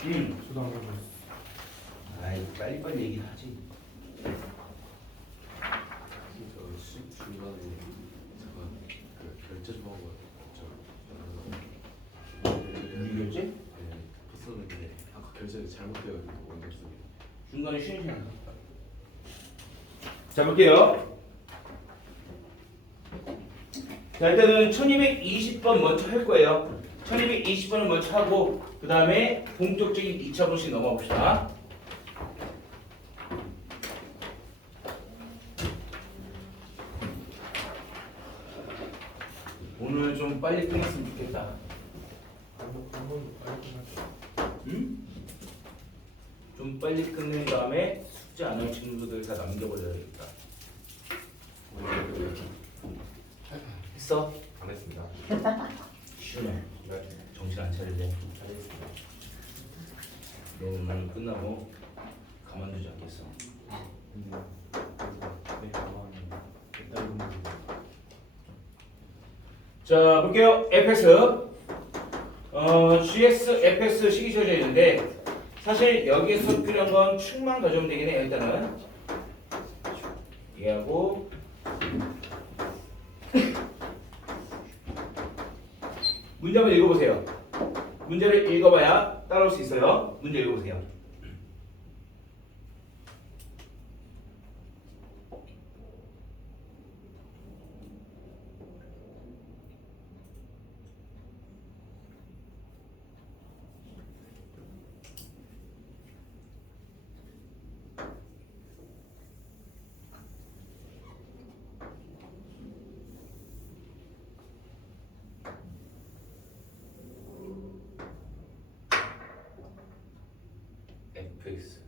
수당을 아이 빨리빨리 얘기를 하지. 저 중간에 잠깐 그 결제 좀 하고 유결제? 네, 했었는데 아까 결제가 잘못돼가지고 원했습니다. 중간에 쉬는 시간 안 자 볼게요. 자 일단은 1220번 먼저 할 거예요. 1220번을 먼저 하고 그 다음에 본격적인 2차 분식 넘어가 봅시다. 오늘 좀 빨리 끝났으면 좋겠다. 한번 빨리 끝났죠. 응? 좀 빨리 끝낸 다음에 숙제 안 한 친구들 다 남겨버려야겠다. 했어? 안 했습니다. 쉬우네. 정신 안 차릴래. 잘했습니다. 너 오늘 끝나고 가만두지 않겠어. 네, 가만히 일단 자 볼게요. fx gx fx 식이 주어져 있는데 사실 여기에서 필요한 건 축만 가져오면 되긴 해요. 일단은 얘하고 문제 한번 읽어보세요. 문제를 읽어봐야 따라올 수 있어요. 문제 읽어보세요. fx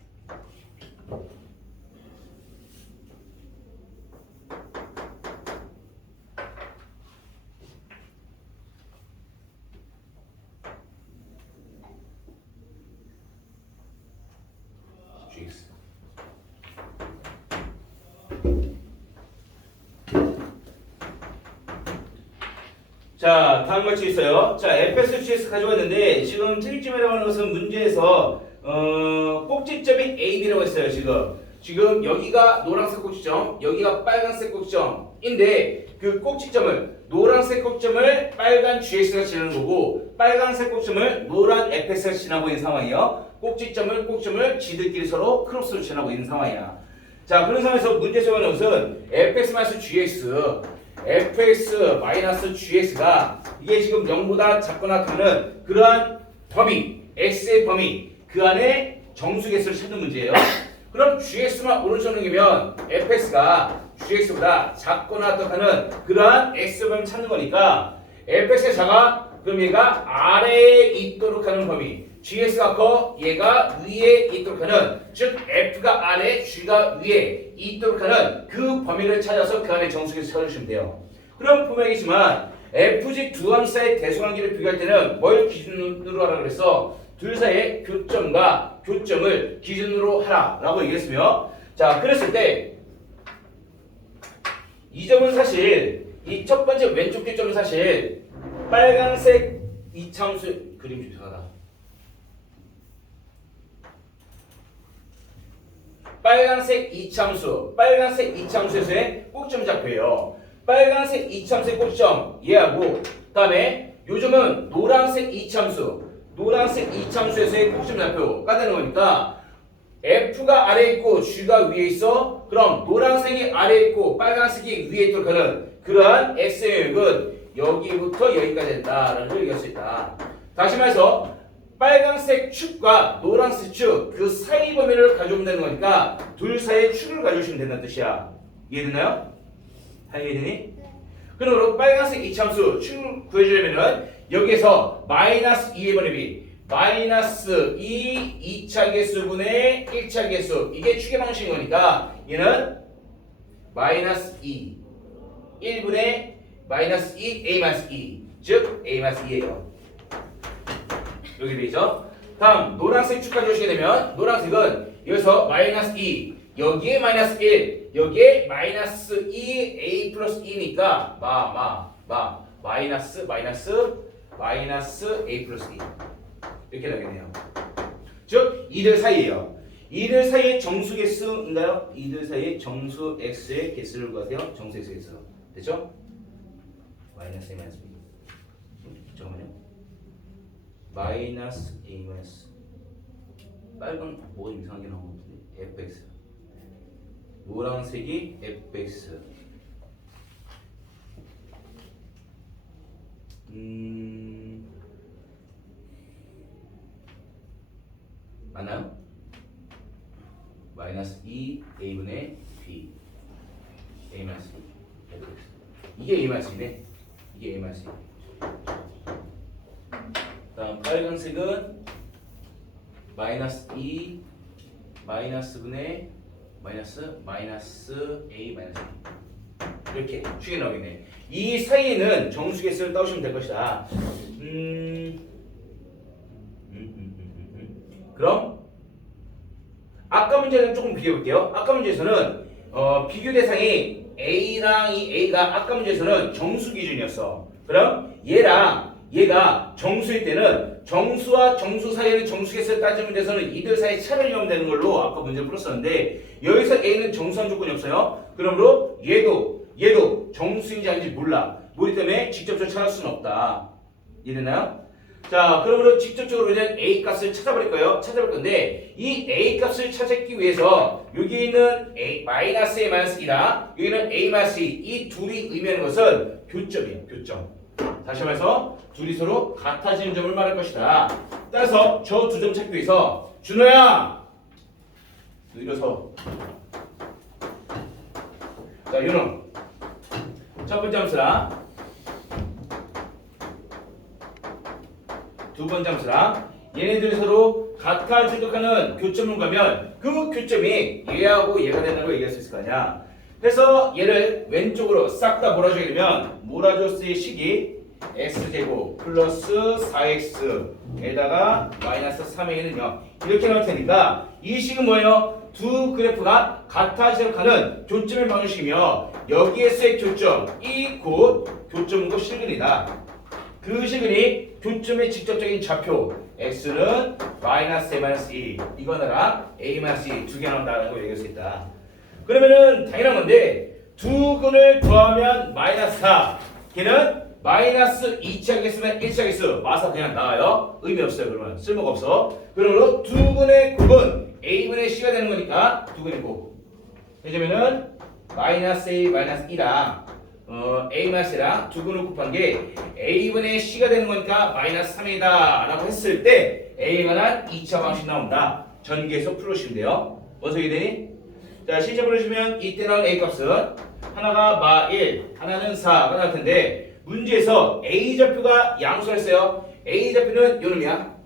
gx 자 다음 같이 있어요. 자 fx gx 가져왔는데 지금 특이점이라고 하는 것은 문제에서 꼭지점이 A, B라고 했어요. 지금 여기가 노란색 꼭지점, 여기가 빨간색 꼭지점인데 그 꼭지점을 노란색 꼭지점을 빨간 GX가 지나는 거고 빨간색 꼭지점을 노란 FX가 지나고 있는 상황이에요. 꼭지점을 지들끼리 서로 크로스로 지나고 있는 상황이야. 자 그런 상황에서 문제 적어놓은 것은 fx-gx fx-gx가 이게 지금 0보다 작거나 같으면 그러한 범위 x의 범위 그 안에 정수개수를 찾는 문제예요. 그럼 gx만 오른쪽 넘기면 fx가 gx보다 작거나 어떡하는 그러한 x범위를 찾는 거니까 fx가 작아 그럼 얘가 아래에 있도록 하는 범위 gx가 커 얘가 위에 있도록 하는 즉 f가 아래 g가 위에 있도록 하는 그 범위를 찾아서 그 안에 정수개수 찾아주시면 돼요. 그럼 분명히지만 fg 두 함 사이의 대소관계를 비교할 때는 뭘 기준으로 하라 그랬어? 둘 사이의 교점과 교점을 기준으로 하라 라고 얘기했으며 자 그랬을 때 이 점은 사실 이 첫 번째 왼쪽 교점은 사실 빨간색 이차함수 그림 좀 이상하다. 빨간색 이차함수에서의 꼭지점 좌표예요. 빨간색 이차함수의 꼭지점 얘하고 그다음에 요즘은 노란색 이차함수에서의 꼭지점 좌표가 되는 거니까 F가 아래에 있고 G가 위에 있어. 그럼 노란색이 아래에 있고 빨간색이 위에 있도록 하는 그러한 X의 영역은 여기부터 여기까지 된다라는 걸 얘기할 수 있다. 다시 말해서 빨간색 축과 노란색 축 그 사이 범위를 가져오면 되는 거니까 둘 사이의 축을 가져오시면 된다는 뜻이야. 이해됐나요? 다 이해되니? 그러므로 빨간색 이차함수 축을 구해주려면은 여기에서 마이너스 2의 번외비 마이너스 2 2차 개수분의 1차 개수 이게 축의 방식인 거니까 얘는 마이너스 2 1분의 마이너스 2 a 마이너스 2 즉 a 마이너스 2예요. 여기 되죠. 다음 노란색 축 가져오시게 되면 노란색은 여기서 마이너스 2 여기에 마이너스 1 여기에 마이너스 2 a 플러스 2니까 마이너스 a 플러스 2 이렇게 되겠네요. 이들 사이예요. 이들 사이의 정수 개수인가요? 이들 사이의 정수 x의 개수를 구하세요. 정수 x의 개수. 됐죠? 마이너스 a 마이너스 b. 잠깐만요. 마이너스 a 마이너스 빨간 뭐가 좀 이상하게 나온 것 같은데 fx. 노란색이 fx. 맞나요? 마이너스 2a분의 b a 마이너스 b fx. 이게 a 마이너스 2네. 이게 a 마이너스 2. 다음 빨간색은 마이너스 2 마이너스 분의 마이너스 a 마이너스 2 이렇게 축이 나오겠네. 이 사이에는 정수개수를 따오시면 될 것이다. 그럼 아까 문제는 조금 비교해 볼게요. 아까 문제에서는 비교 대상이 A랑 이 A가 아까 문제에서는 정수 기준이었어. 그럼 얘랑 얘가 정수일 때는 정수와 정수 사이에는 정수개수를 따지는 문제에서는 이들 사이 차별이 되는 걸로 아까 문제를 풀었었는데 여기서 A는 정수한 조건이 없어요. 그러므로 얘도 정수인지 아닌지 몰라. 모르기 때문에 직접적으로 찾을 수는 없다. 이해되나요? 자, 그러므로 직접적으로 그냥 A 값을 찾아버릴 거예요. 찾아볼 건데 이 A 값을 찾기 위해서 여기 있는 A 마이너스 A 마이너스 2랑 여기는 A 마이너스 2 이 둘이 의미하는 것은 교점이에요. 교점. 다시 말해서 둘이 서로 같아지는 점을 말할 것이다. 따라서 저 두 점 찾기 위해서 준호야 일어서. 자, 윤호 첫 번째 함수랑 두 번째 함수랑 얘네들이 서로 같아지도록하는 교점을 가면 그 교점이 얘하고 얘가 된다는 걸 얘기할 수 있을 거 아니야. 그래서 얘를 왼쪽으로 싹 다 몰아주게 되면 몰아줬을 식이 x제곱 플러스 4x에다가 마이너스 3a는 0 이렇게 나올 테니까 이 식은 뭐예요? 두 그래프가 같아지도록 하는 교점의 방정식이며 여기에서의 교점 이 곧 교점은 곧 실근이다. 그 실근이 교점의 직접적인 좌표 x는 마이너스 a 마이너스 2 이거나 a 마이너스 2 두 개 나온다는 걸 얘기할 수 있다. 그러면은 당연한 건데 두 근을 더하면 마이너스 4 걔는 마이너스 2차 하겠으면 1차 하겠어. 마사 그냥 나와요. 의미 없어요. 그러면 쓸모가 없어. 그러므로 두 근의 곱은 a분의 c가 되는 거니까 두 근의 곱 해주면은 마이너스 a 마이너스 2랑 a 마이너스랑 두 근을 곱한 게 a분의 c가 되는 거니까 마이너스 3이다 라고 했을 때 a에 관한 2차 방식 나온다. 전개해서 풀어주시면 돼요. 어떻게 되니? 자, 실제 풀어주시면 이때 나온 a 값은 하나가 마 1 하나는 4가 나올 텐데 문제에서 A좌표가 양수가 있어요. A좌표는 요 놈이야.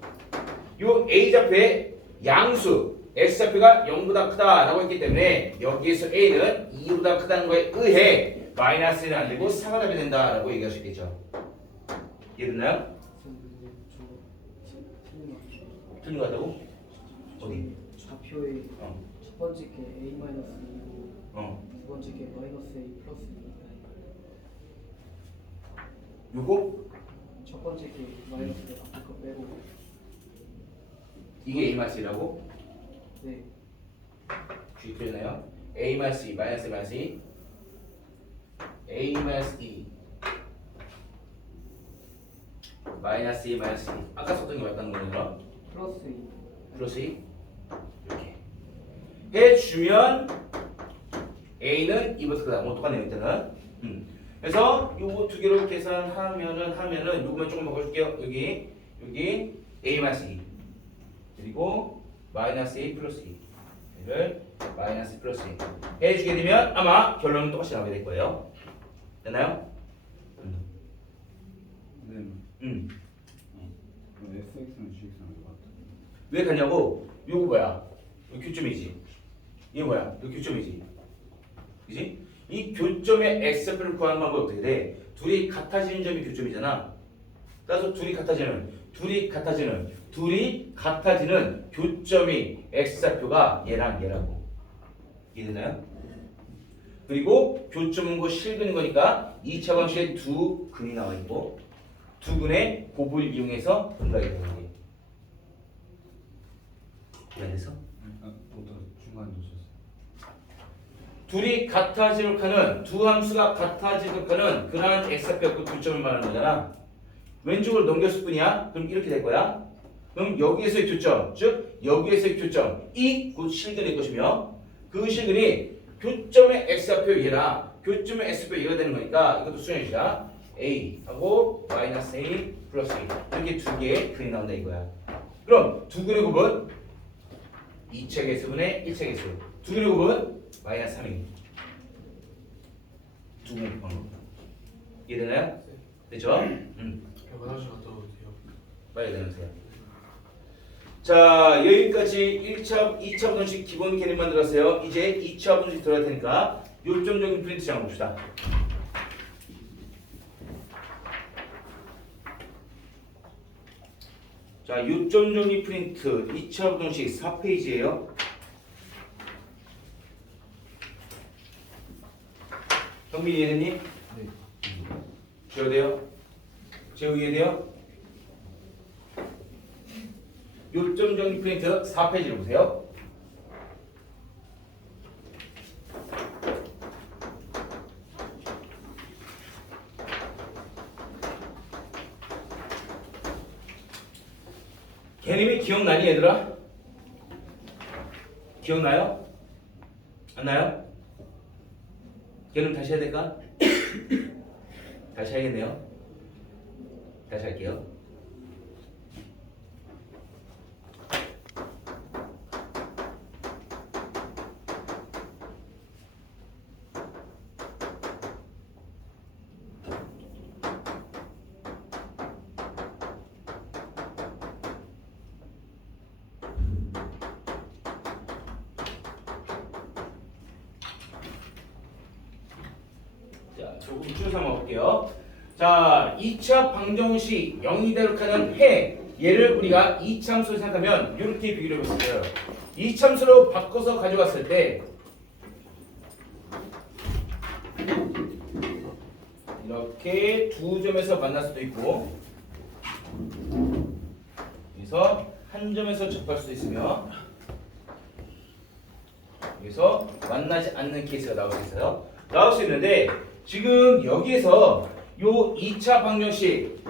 요 A좌표의 양수 X좌표가 0보다 크다라고 했기 때문에 여기에서 A는 2보다 크다는 거에 의해 마이너스는 안 되고 4가 답이 된다라고 얘기할 수 있겠죠. 이해됐나요? 틀린 거 같다고? 어디? 좌표의 첫 번째 게 a 마이너스 2고 두 번째 게 마이너스 a 플러스 2. 요거? 첫 번째 게 마이너스 앞에 거 빼고. 이게 A-1이라고? 네. 주입되나요? A-2 마이너스 마이너스 2 A 마이너스 2 마이너스 2 마이너스 2 아까 썼던 게 맞다는 거네요. 플러스 2. 플러스 2 이렇게 해주면 A는 2부터 크다. 뭐 똑같네요 일단은. 그래서 요거 두 개로 계산하면은 요거만 조금 바꿔줄게요. 여기 A 마이너스 2 그리고 마이너스 A 플러스 2를 마이너스 플러스 2 해주게 되면 아마 결론은 똑같이 나오게 될 거예요. 됐나요? 네. SX는 GX는 똑같아. 왜 가냐고? 요거 뭐야? 요 교점이지. 이게 뭐야? 요 교점이지. 그지? 이 교점의 x좌표를 구하는 방법이 어떻게 돼? 둘이 같아지는 점이 교점이잖아. 따라서 둘이 같아지는 교점이 x좌표가 얘랑 얘라고. 이해되나요? 그리고 교점은 거 실근인 거니까 2차 방식에 두 근이 나와 있고 두 근의 곱을 이용해서 분배하게 되는 거예요. 돼서? 보다 중간 놓쳤어요. 둘이 같아지도록 하는 두 함수가 같아지도록 하는 그러한 x좌표 교점을 말하는 거잖아. 왼쪽으로 넘겼을 뿐이야. 그럼 이렇게 될 거야. 그럼 여기에서의 교점, 즉 여기에서의 교점, 이 곧 실근일 것이며 그 실근이 교점의 x좌표 얘라 교점의 x좌표 얘가 되는 거니까 이것도 수정해주자. a하고 마이너스 a 플러스 a 이렇게 두 개의 근이 나온다 이거야. 그럼 두 근의 곱은 2차 개수분의 1차 개수. 두 근의 곱은 마이너스 3이 두 근의 곱은 이해되나요? 됐죠? 화장실 갔다 오도 돼요? 빨리 내놓으세요. 자, 여기까지 1차, 2차 분식 기본 개념 만들었어요. 이제 2차 분식 들어갈 테니까 요점적인 프린트 장을 봅시다. 자, 요점적인 프린트 2차 분식 4페이지예요. 형민이 이해했니? 네. 지워야 돼요? 재우 이해돼요? 요점 정리 프린트 4페이지를 보세요. 개념이 기억나니 얘들아? 기억나요? 안 나요? 개념 다시 해야 될까? 다시 해야겠네요. 다시 할게요. 자, 조금 줄여서 한번 볼게요. 자, 2차 방정식 0이 되도록 하는 해 얘를 우리가 이참수로 생각하면 이렇게 비교를 해봤어요. 이참수로 바꿔서 가져갔을 때 이렇게 두 점에서 만날 수도 있고 여기서 한 점에서 접할 수도 있으며 여기서 만나지 않는 케이스가 나올 수 있어요. 나올 수 있는데 지금 여기에서 요 2차 방정식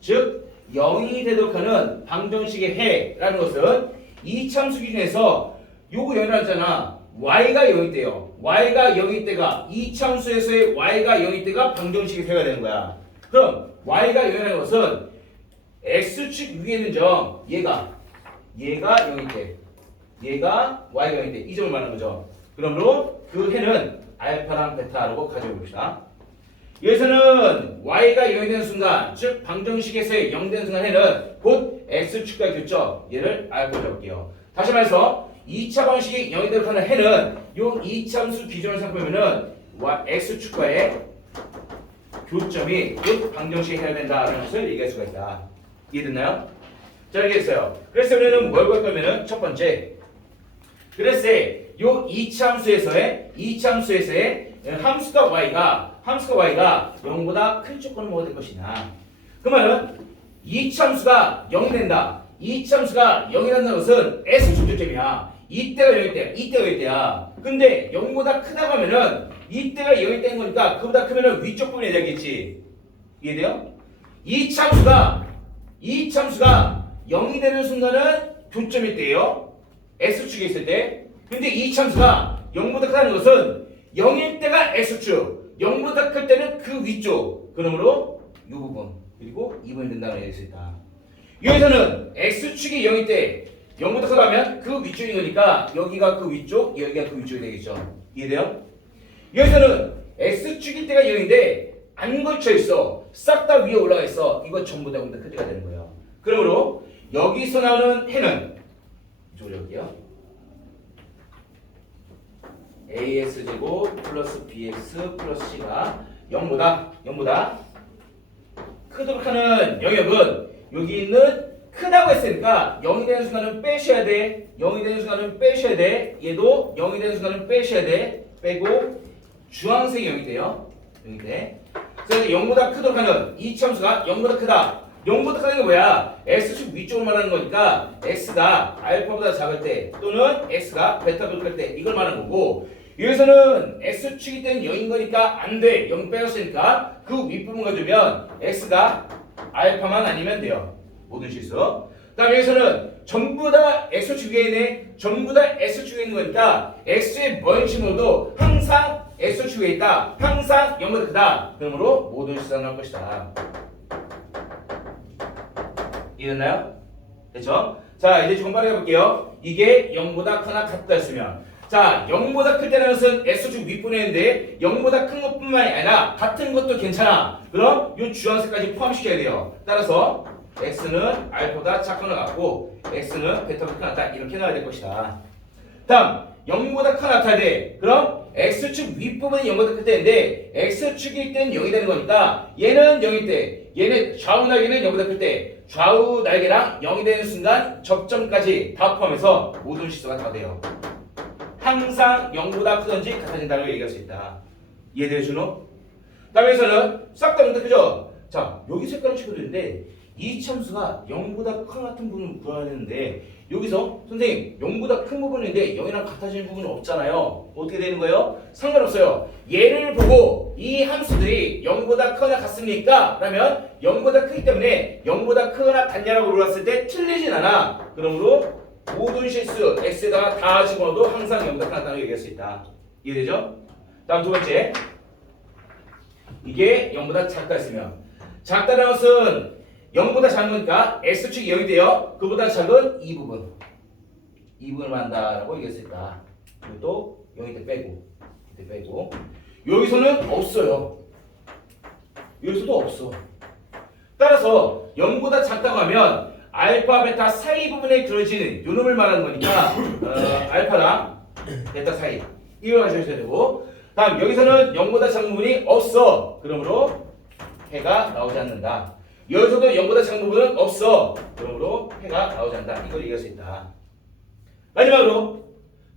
즉 0이 되도록 하는 방정식의 해라는 것은 이참수 기준에서 요거 0이라고 했잖아. y가 0일 때요. y가 0일 때가 이참수에서의 y가 0일 때가 방정식의 해가 되는 거야. 그럼 y가 0이라는 것은 x축 위에 있는 점 얘가 0일 때 얘가 y가 0일 때 이 점을 말하는 거죠. 그러므로 그 해는 알파랑 베타라고 가져오 봅시다. 여기서는 y가 0이 되는 순간, 즉 방정식에서의 0 되는 순간 해는 곧 x축과 교점, 얘를 알파로 잡을게요. 다시 말해서 2차 방식이 0이 되도록 하는 해는 요 이참수 기준을 생각해보면은 x축과의 교점이 곧 방정식이 해야 된다라는 것을 얘기할 수가 있다. 이해됐나요? 자, 이렇게 했어요. 그래서 우리는 뭘 볼 거면은 첫 번째, 그래서 요 이참수에서의 함수가 y가 0보다 큰 조건을 먹어야 될 것이냐. 그 말은 이참수가 0이 된다. 이참수가 0이 된다는 것은 S축 교점이야. 이때가 0일 때야. 이때가 0일 때야. 근데 0보다 크다고 하면은 이때가 0일 때인 거니까 그보다 크면은 위쪽 부분이 되겠지. 이해돼요? 이참수가 0이 되는 순간은 교점일 때예요. S축에 있을 때. 근데 이참수가 0보다 크다는 것은 0일 때가 S축, 0보다 클 때는 그 위쪽. 그러므로 이 부분 그리고 2번이 된다고 얘기할 수 있다. 여기서는 X축이 0일 때 0보다 크다면 그 위쪽인 거니까 여기가 그 위쪽, 여기가 그 위쪽이 되겠죠. 이해돼요? 여기서는 X축일 때가 0인데 안 걸쳐 있어. 싹 다 위에 올라가 있어. 이거 전부 다 크기가 되는 거예요. 그러므로 여기서 나오는 해는 이쪽으로 할게요. AS제곱 플러스 BX 플러스 C가 0보다 크도록 하는 영역은 여기 있는 크다고 했으니까 0이 되는 순간은 빼셔야 돼. 0이 되는 순간은 빼셔야 돼. 얘도 0이 되는 순간은 빼셔야 돼. 빼고 주황색이 0이 돼요. 0이 돼. 그래서 0보다 크도록 하는 이 참수가 0보다 크다. 0보다 크다는 게 뭐야? x축 위쪽을 말하는 거니까 x가 알파보다 작을 때 또는 x가 베타보다 클 때 이걸 말하는 거고 여기서는 x축이 된 0인 거니까 안 돼. 0 빼놨으니까 그 윗부분 가져오면 x가 알파만 아니면 돼요. 모든 실수. 그다음 여기서는 전부 다 x축 위에 있네. 전부 다 x축 위에 있는 거니까 x의 뭐인 신호도 항상 x축 위에 있다. 항상 0보다 크다. 그러므로 모든 실수가 나올 것이다. 이해됐나요? 됐죠? 자 이제 조금 빠르게 해볼게요. 이게 0보다 크나 같다 했으면 자 0보다 클 때라는 것은 x축 윗부분에 있는데 0보다 큰 것뿐만이 아니라 같은 것도 괜찮아. 그럼 이 주황색까지 포함시켜야 돼요. 따라서 x는 알파보다 작거나 같고 x는 베타보다 크나 같다. 이렇게 나와야 될 것이다. 다음 0보다 크나 같아야 돼. 그럼 x축 윗부분이 0보다 클 때인데 x축일 땐 0이 되는 거니까 얘는 0일 때 얘는 좌우 날개는 0보다 클 때 좌우 날개랑 0이 되는 순간 접점까지 다 포함해서 모든 실수가 다 돼요. 항상 0보다 크든지 같아진다고 얘기할 수 있다. 이해돼요, 준호? 다음에서는 싹 다 0보다 크죠? 자, 여기 색깔을 찍어주는데 이 참수가 0보다 큰 같은 부분을 구해야 되는데 여기서 선생님 0보다 큰 부분인데 0이랑 같아지는 부분은 없잖아요. 어떻게 되는 거예요? 상관없어요. 얘를 보고 이 함수들이 0보다 크거나 같습니까? 그러면 0보다 크기 때문에 0보다 크거나 같냐라고 물었을 때 틀리진 않아. 그러므로 모든 실수 x에다가 다 집어넣어도 항상 0보다 크다고 얘기할 수 있다. 이해되죠? 다음 두 번째 이게 0보다 작다 했으면 작다는 것은 0보다 작은 거니까 x축이 0이 돼요. 그보다 작은 이 부분 이 부분을 말한다라고 얘기할 수 있다. 그리고 또 0일 때 빼고 이때 빼고 여기서는 없어요. 여기서도 없어. 따라서 0보다 작다고 하면 알파 베타 사이 부분에 그려지는 요 놈을 말하는 거니까 알파랑 베타 사이 이걸 가져오셔야 되고 다음 여기서는 0보다 작은 부분이 없어. 그러므로 해가 나오지 않는다. 여기서도 0보다 작은 부분은 없어. 그러므로 해가 나오지 않는다. 이걸 얘기할 수 있다. 마지막으로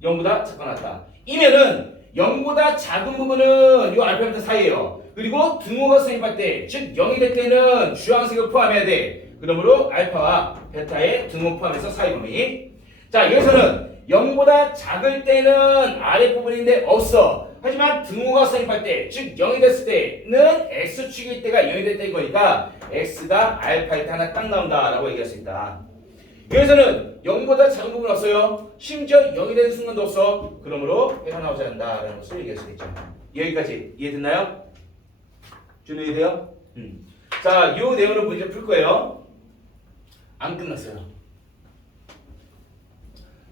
0보다 작거나 같다. 이면은 0보다 작은 부분은 이 알파 베타 사이예요. 그리고 등호가 수입할 때, 즉 0이 될 때는 주황색을 포함해야 돼. 그러므로 알파와 베타의 등호 포함해서 사이 범위. 자 여기서는 0보다 작을 때는 아랫부분인데 없어. 하지만 등호가 수입할 때, 즉 0이 됐을 때는 x축일 때가 0이 될 때인 거니까 x가 알파일 때 하나 딱 나온다라고 얘기할 수 있다. 여기서는 0보다 작은 부분 없어요. 심지어 0이 되는 순간도 없어. 그러므로 해가 나오지 않는다라는 것을 얘기할 수 있죠. 여기까지 이해됐나요? 준호 이해돼요? 자, 이 내용으로 문제 풀 거예요. 안 끝났어요.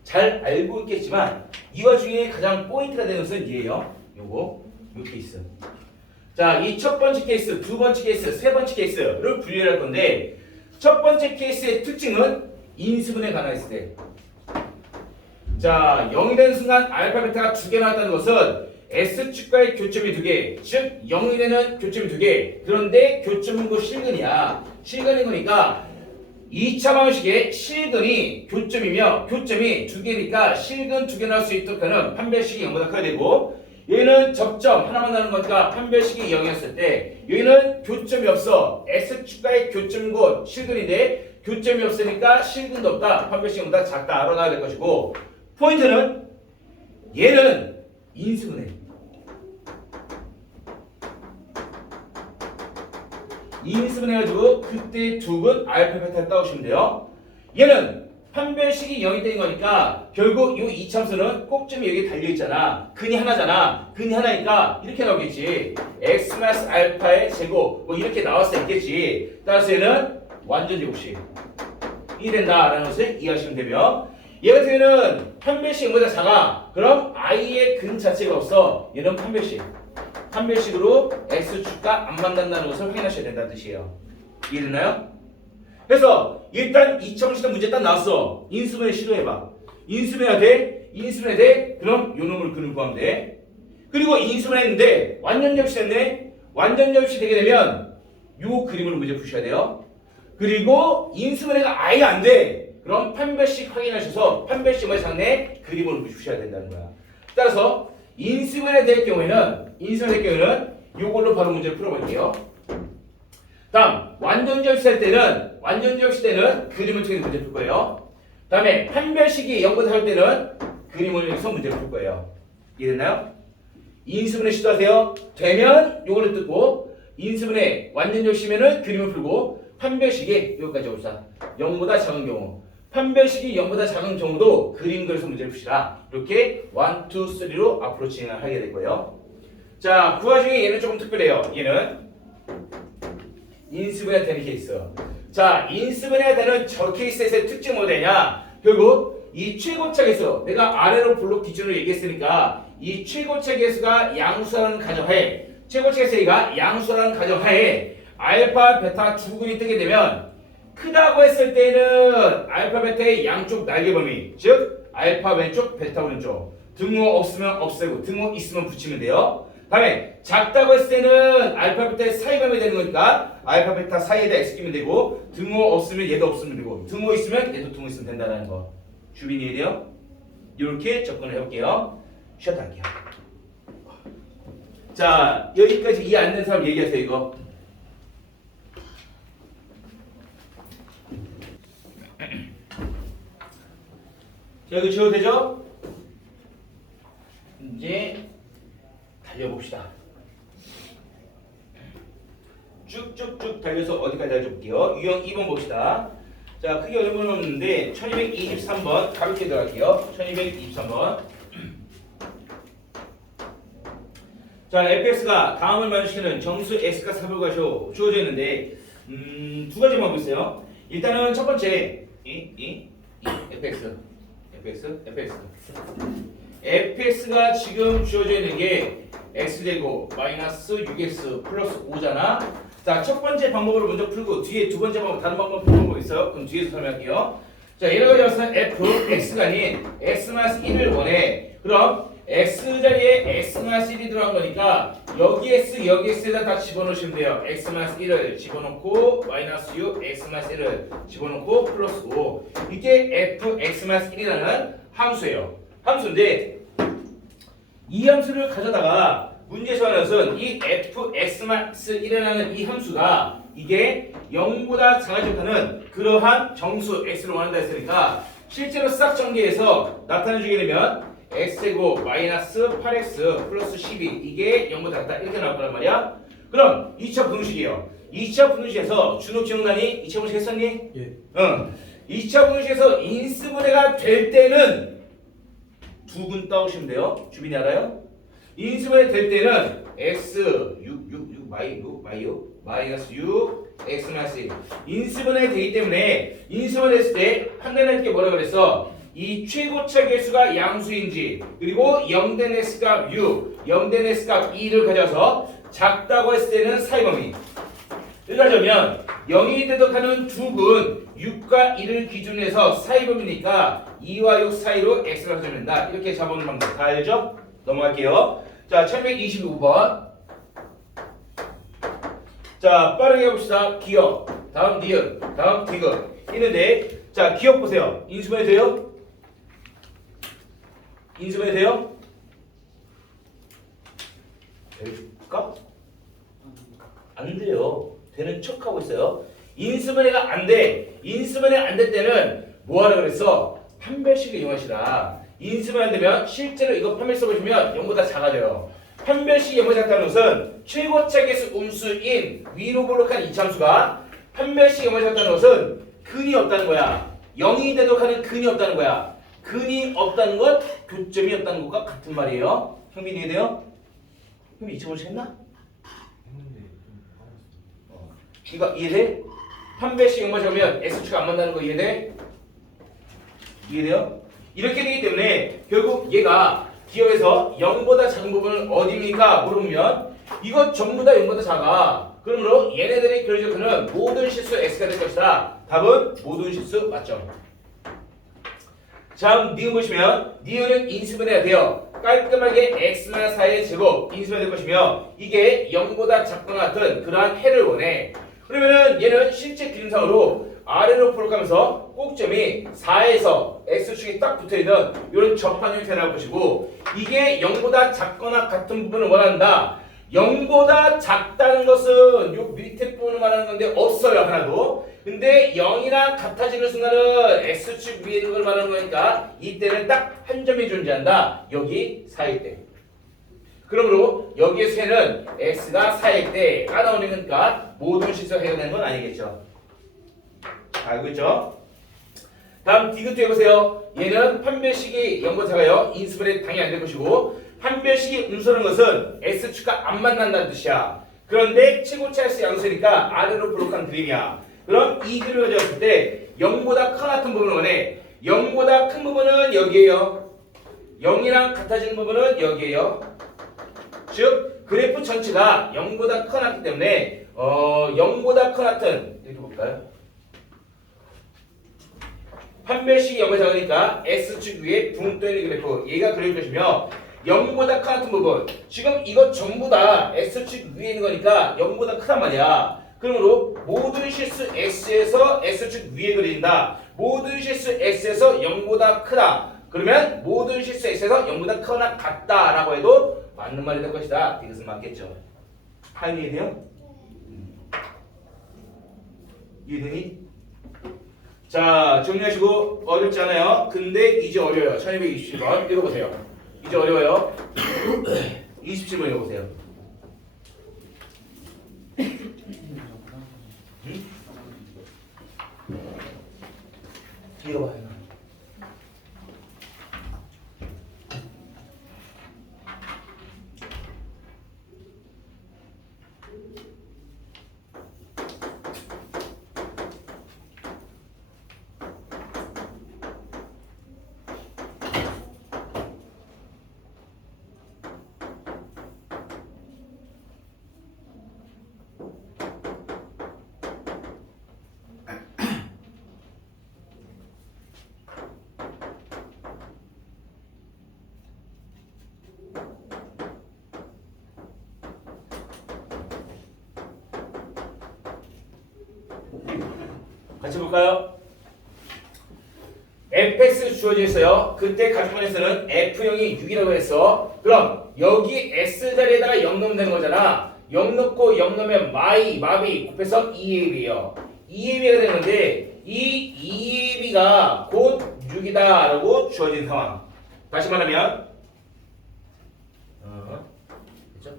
잘 알고 있겠지만 이 와중에 가장 포인트가 되는 것은 얘예요. 요거 요 케이스. 자, 이 첫 번째 케이스, 두 번째 케이스, 세 번째 케이스를 분류할 건데 첫 번째 케이스의 특징은 인수분해 가능했을 때. 자, 0이 되는 순간 알파 베타가 두 개 나왔다는 것은 S축과의 교점이 두 개, 즉 0이 되는 교점이 두 개. 그런데 교점은 곧 실근이야. 실근인 거니까 2차 방식의 실근이 교점이며 교점이 두 개니까 실근 두 개 나올 수 있도록 하는 판별식이 0보다 커야 되고 여기는 접점 하나만 나는 거니까 판별식이 0이었을 때 여기는 교점이 없어. S축과의 교점은 곧 실근인데 교점이 없으니까 실근도 없다. 판별식이 0보다 작다로 나와야 될 것이고 포인트는 얘는 인수분해. 인수분해가지고 그때 두근 알파 베타를 따오시면 돼요. 얘는 판별식이 0이 된 거니까 결국 이 이참수는 꼭점이 여기 달려있잖아. 근이 하나잖아. 근이 하나니까 이렇게 나오겠지. x 마이너스 알파의 제곱 뭐 이렇게 나올 수 있겠지. 따라서 얘는 완전 제곱식이 된다라는 것을 이해하시면 되며 얘 같은 경우는 판별식 0보다 작아. 그럼 i의 근 자체가 없어. 얘는 판별식으로 x축과 안 만난다는 것을 확인하셔야 된다는 뜻이에요. 이해됐나요? 그래서 일단 2차원식 문제 딱 나왔어. 인수분해 시도해봐. 인수분해야 돼? 인수분해 돼? 그럼 요 놈을 근을 구하면 돼. 그리고 인수분해 했는데 완전 접시 됐네? 완전 접시 되게 되면 요 그림으로 문제 푸셔야 돼요. 그리고 인수분해가 아예 안 돼. 그럼 판별식 확인하셔서 판별식 뭐 상내 그림을 푸셔야 된다는 거야. 따라서 인수분해 될 경우에는 요걸로 바로 문제를 풀어볼게요. 다음 완전지역시 때는 그림을 통해서 문제 풀 거예요. 다음에 판별식이 0보다 할 때는 그림을 통해서 문제를 풀 거예요. 이해됐나요? 인수분해 시도하세요. 되면 요거를 뜯고 인수분해 완전지역시면은 그림을 풀고 판별식이 여기까지 옵시다. 0보다 작은 경우 판별식이 0보다 작은 경우도 그림 그려서 문제를 푸시라. 이렇게 1, 2, 3로 앞으로 진행하게 될 거예요. 자, 그 와중에 얘는 조금 특별해요. 얘는 인수분해가 되는 케이스. 자, 인수분해가 되는 저 케이스에서의 특징이 뭐되냐? 결국 이 최고차 계수, 내가 아래로 블록 기준으로 얘기했으니까 이 최고차 계수가 양수라는 가정하에, 최고차 계수 A가 양수라는 가정하에 알파, 베타 두 근이 뜨게 되면 크다고 했을 때는 알파, 베타의 양쪽 날개 범위, 즉 알파 왼쪽, 베타 오른쪽. 등호 없으면 없애고 등호 있으면 붙이면 돼요. 다음에 작다고 했을 때는 알파, 베타의 사이 범위 되는 거니까 알파, 베타 사이에다 X 끼면 되고 등호 없으면 얘도 없으면 되고 등호 있으면 얘도 등호 있으면 된다는 거. 주빈 이해돼요? 이렇게 접근을 해볼게요. 쉬었다 할게요. 자, 여기까지 이해 안 되는 사람 얘기하세요. 이거. 자, 이거 지워도 되죠? 이제 달려봅시다. 쭉쭉쭉 달려서 어디까지 달려볼게요. 유형 2번 봅시다. 자, 크게 어려운 건 없는데 1223번 가볍게 들어갈게요. 1223번. 자, fx가 다음을 만족시키는 정수 x가 사별과 주어져 있는데 두 가지 방법이 있어요. 일단은 첫 번째 fx가 지금 주어져 있는 게 x제곱 마이너스 6x 플러스 5잖아. 자, 첫 번째 방법으로 먼저 풀고 뒤에 두 번째 방법, 다른 방법 푸는 방법이 있어요. 그럼 뒤에서 설명할게요. 자, 예를 들어서 f x가 아닌 x-1을 원해. 그럼 x 자리에 x-1이 들어간 거니까 여기 x 여기 x에다 다 집어넣으시면 돼요. x-1을 집어넣고 마이너스 6 x-1을 집어넣고 플러스 5. 이게 fx-1이라는 함수예요. 함수인데 이 함수를 가져다가 문제에서 하는 것은 이 fx-1이라는 이 함수가 이게 0보다 작아지 못하는 그러한 정수 x를 원한다 했으니까 실제로 싹 정리해서 나타내주게 되면 x제곱 마이너스 8x 플러스 12 이게 0보다 작다 이렇게 나올 거란 말이야. 그럼 2차 분수식이에요. 2차 분수식에서 준호 기억나니? 2차 분수식 했었니? 예. 응. 2차 분수식에서 인수분해가 될 때는 두 근 따오시면 돼요. 주빈이 알아요? 인수분해 될 때는 x 6 마이너스 6 x 마이너스 1 인수분해 되기 때문에 인수분해 됐을 때 판단할 게 뭐라 그랬어? 이 최고차 계수가 양수인지 그리고 0된 x값 6, 0된 x값 2를 가져서 작다고 했을 때는 사이범위 그러자면 0이 대독하는 두 근 6과 1을 기준해서 사이범위니까 2와 6 사이로 x를 가져낸다. 이렇게 잡아오는 방법 다 알죠? 넘어갈게요. 자, 1125번. 자, 빠르게 해봅시다. 기억, 다음 니은, 다음 디귿 있는데 자, 기억 보세요. 인수분해 돼요? 인수분해 돼요? 될까? 안 돼요. 되는 척하고 있어요. 인수분해가 안 돼. 인수분해 안 될 때는 뭐하라 그랬어? 판별식을 이용하시라. 인수분해 안 되면 실제로 이거 판별 써보시면 0보다 작아져요. 판별식이 0보다 작다는 것은 최고차 계수 음수인 위로 볼록한 이참수가 판별식이 0보다 작다는 것은 근이 없다는 거야. 0이 대독하는 근이 없다는 거야. 근이 없다는 것, 교점이 없다는 것과 같은 말이에요. 형빈이 이해돼요? 형빈 2.5씩 했나? 이거 이해돼? 판별식 0보다 작으면 x축가 안 만나는 거 이해돼? 이해돼요? 이렇게 되기 때문에 결국 얘가 기억에서 0보다 작은 부분은 어디입니까? 물어보면 이거 전부 다 0보다 작아. 그러므로 얘네들이 결정하는 모든 실수 x가 될 것이다. 답은 모든 실수 맞죠? 다음 니은 보시면 니은은 인수분해가 돼요. 깔끔하게 x나 4의 제곱 인수분해 될 것이며 이게 0보다 작거나 같은 그러한 해를 원해. 그러면은 얘는 실제 그림상으로 아래로 풀어가면서 꼭점이 4에서 x축이 딱 붙어있는 이런 접한 형태가 나올 것이고 이게 0보다 작거나 같은 부분을 원한다. 0보다 작다는 것은 요 밑에 부분을 말하는 건데 없어요 하나도. 근데 0이랑 같아지는 순간은 x축 위에 있는 걸 말하는 거니까 이때는 딱 한 점이 존재한다. 여기 4일 때. 그러므로 여기에 쇠는 x가 4일 때가 나오는 거니까 모든 실수가 해결되는 건 아니겠죠. 알고 있죠? 다음 디귿도 해보세요. 얘는 판별식이 0보다 작아요. 인수분해 당연히 안 될 것이고 판별식이 음수라는 것은 x축과 안 만난다는 뜻이야. 그런데 최고치 할수 양수니까 아래로 블록한 그림이야. 그럼 이 그림을 가져왔을 때 0보다 커 같은 부분을 원해. 0보다 큰 부분은 여기에요. 0이랑 같아지는 부분은 여기에요. 즉 그래프 전체가 0보다 커 났기 때문에 0보다 커 같은 이렇게 볼까요? 판별식이 0보다 작으니까 x축 위에 붕 떠있는 그래프 얘가 그려주시며 0보다 커 같은 부분 지금 이거 전부 다 x축 위에 있는 거니까 0보다 크단 말이야. 그러므로 모든 실수 x에서 x축 위에 그린다. 모든 실수 x에서 0보다 크다. 그러면 모든 실수 x에서 0보다 크거나 같다라고 해도 맞는 말이 될 것이다. 이것은 맞겠죠. 하연 이해돼요? 이해되니? 자 정리하시고 어렵지 않아요. 근데 이제 어려워요. 1227번 읽어보세요. 이제 어려워요. 27번 읽어보세요. 응? 읽어봐요. 같이 볼까요? fx 주어져 있어요. 그때 가정문에서는 f형이 6이라고 했어. 그럼 여기 s 자리에다가 0 넣으면 되는 거잖아. 0 넣고 0 넣으면 마비 곱해서 2ab예요. 2ab가 되는데 이 2ab가 곧 6이다 라고 주어진 상황. 다시 말하면 그렇죠?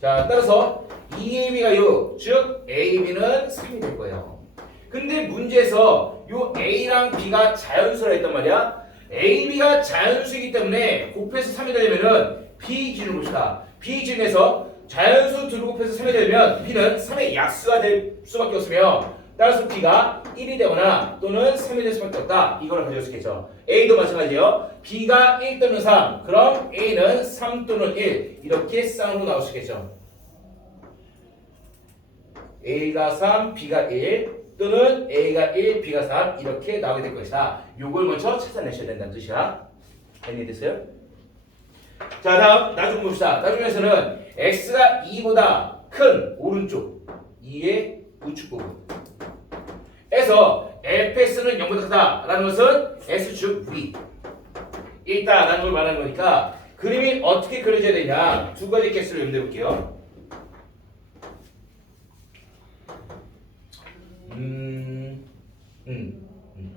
자 따라서 2ab가 6, 즉 ab는 3이 될 거예요. 근데 문제에서 요 A랑 B가 자연수라 했단 말이야. A, B가 자연수이기 때문에 곱해서 3이 되려면은 B 기준을 봅시다. B 기준에서 자연수 둘을 곱해서 3이 되면 B는 3의 약수가 될 수밖에 없으며 따라서 B가 1이 되거나 또는 3이 될 수밖에 없다. 이걸 가져올 수 있겠죠. A도 마찬가지예요. B가 1 또는 3 그럼 A는 3 또는 1 이렇게 쌍으로 나올 수 있겠죠. A가 3, B가 1 또는 A가 1, B가 3 이렇게 나오게 될 것이다. 요걸 먼저 찾아내셔야 된다는 뜻이야. 이해됐어요? 자 다음 나중 봅시다. 나중에서는 X가 2보다 큰 오른쪽 2의 우측 부분 에서 fx는 0보다 크다라는 것은 S축 위 있다라는 걸 말하는 거니까 그림이 어떻게 그려져야 되냐 두 가지 개수를 염두해 볼게요.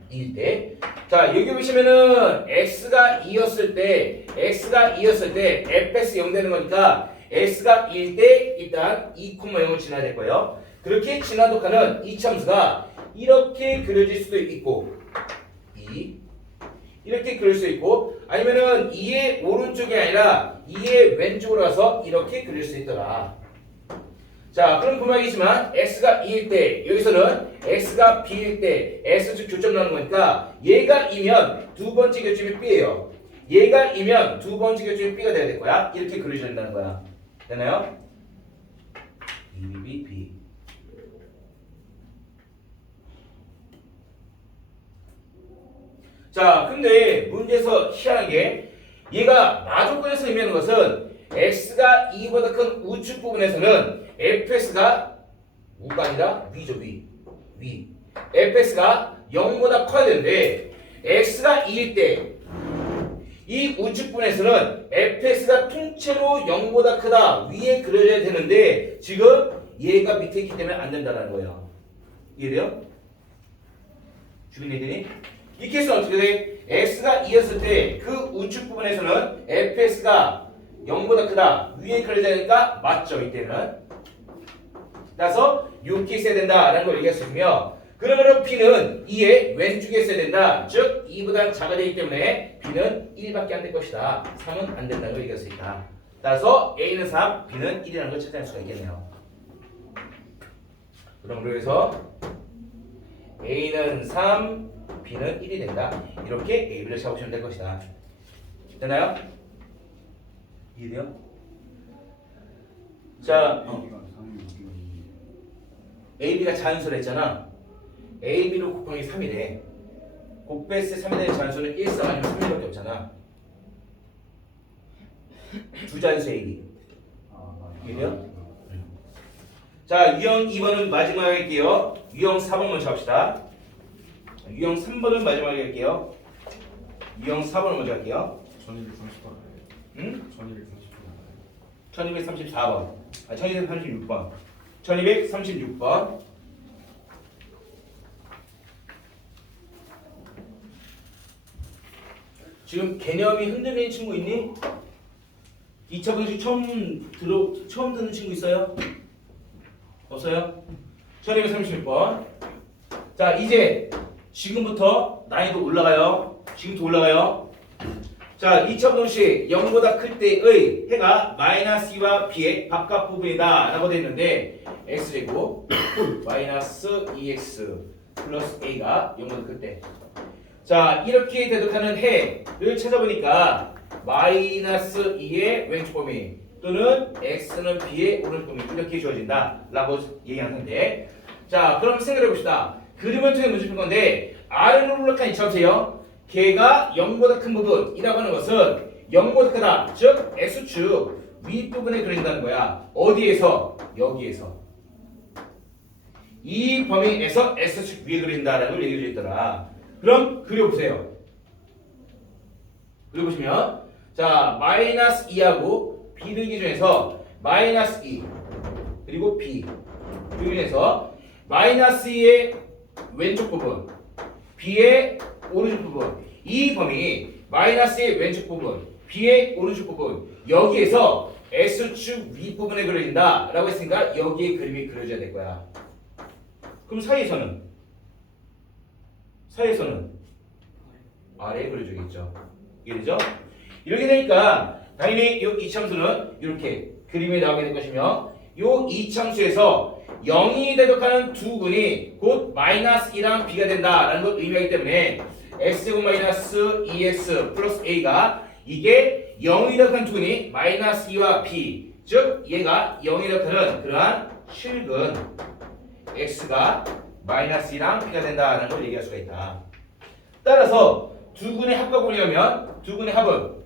일 때. 자, 여기 보시면은 x가 2였을 때 fx 0 되는 거니까 x가 1 때 일단 2,0을 지나야 될 거예요. 그렇게 지나도록 하는 이 참수가 이렇게 그려질 수도 있고 이렇게 그릴 수 있고 아니면은 2의 오른쪽이 아니라 2의 왼쪽으로 가서 이렇게 그릴 수 있더라. 자, 그럼 분명히지만 x가 2일 때 여기서는 x가 b일 때 x축 교점 나오는 거니까 얘가 2면 두 번째 교점이 b예요. 얘가 2면 두 번째 교점이 b가 돼야 될 거야. 이렇게 그려줘야 된다는 거야. 되나요? b, b. 자, 근데 문제에서 희한한 게 얘가 마조건에서 의미하는 것은 x가 2보다 큰 우측 부분에서는 fx가 우가 아니라 위죠. 위. fx가 0보다 커야 되는데 x가 2일 때 이 우측분에서는 fx가 통째로 0보다 크다 위에 그려져야 되는데 지금 얘가 밑에 있기 때문에 안 된다는 거예요. 이해돼요? 주민이들이 이 케이스는 어떻게 돼? x가 2였을 때 그 우측 부분에서는 fx가 0보다 크다 위에 그려져야 되니까 맞죠 이때는. 따라서 이렇게 있어야 된다라는 걸 얘기할 수 있으며 그러므로 b는 2의 왼쪽에 있어야 된다. 즉 2보다 작아지기 때문에 b는 1밖에 안 될 것이다. 3은 안 된다는 걸 얘기할 수 있다. 따라서 a는 3, b는 1이라는 걸 찾아낼 수가 있겠네요. 그럼 여기서 a는 3, b는 1이 된다. 이렇게 a, b를 잡으시면 될 것이다. 됐나요? 이해돼요? 자, a, b가 자연수를 했잖아. a, b로 곱하기 3이래. 곱했을 때 3이 되는 자연수는 1, 3 아니면 3일밖에 없잖아. 두 자연수 a, b. 이해돼요? 자, 유형 2번은 마지막에 할게요. 유형 4번 먼저 합시다. 유형 3번은 마지막에 할게요. 유형 4번을 먼저 할게요. 1230번. 응? 1230번. 1234번. 1236번. 1236번. 지금 개념이 흔들리는 친구 있니? 2차 분식 처음 듣는 친구 있어요? 없어요? 1236번. 자, 이제 지금부터 난이도 올라가요. 지금부터 올라가요. 자, 2차 분식 0보다 클 때의 해가 마이너스 2와 b의 바깥 부분이다 라고 되어 있는데 x제곱 마이너스 2x 플러스 a가 0보다 클 때. 자, 이렇게 대독하는 해를 찾아보니까 마이너스 2의 왼쪽 범위 또는 x는 b의 오른쪽 범위 이렇게 주어진다 라고 얘기하는데, 자, 그럼 생각해 봅시다. 그림을 통해 문제 풀 건데 아래로 올라간 이 차세요. 걔가 0보다 큰 부분이라고 하는 것은 0보다 크다, 즉 x축 윗부분에 그려진다는 거야. 어디에서? 여기에서. 이 범위에서 x축 위에 그린다라는 걸 얘기해 주있더라. 그럼 그려보세요. 그려보시면 자, 마이너스 2하고 b를 기준해서 마이너스 2 그리고 b 기준해서 마이너스 2의 왼쪽 부분 b의 오른쪽 부분, 이 범위 마이너스의 왼쪽 부분 b의 오른쪽 부분 여기에서 x축 윗부분에 그려진다 라고 했으니까 여기에 그림이 그려져야 될 거야. 그럼 사이에서는 아래에 그려주겠죠. 이해되죠? 이렇게 되니까 당연히 이 이참수는 이렇게 그림에 나오게 될 것이며 이 이참수에서 0이 대독하는 두 근이 곧 마이너스 2랑 b가 된다라는 걸 의미하기 때문에 x제곱 마이너스 2x 플러스 a가 이게 0이 대독하는 두 근이 마이너스 2와 b, 즉 얘가 0이 대독하는 그러한 실근 x가 마이너스 2랑 b가 된다라는 걸 얘기할 수가 있다. 따라서 두 근의 합과 보려면 두 근의 합은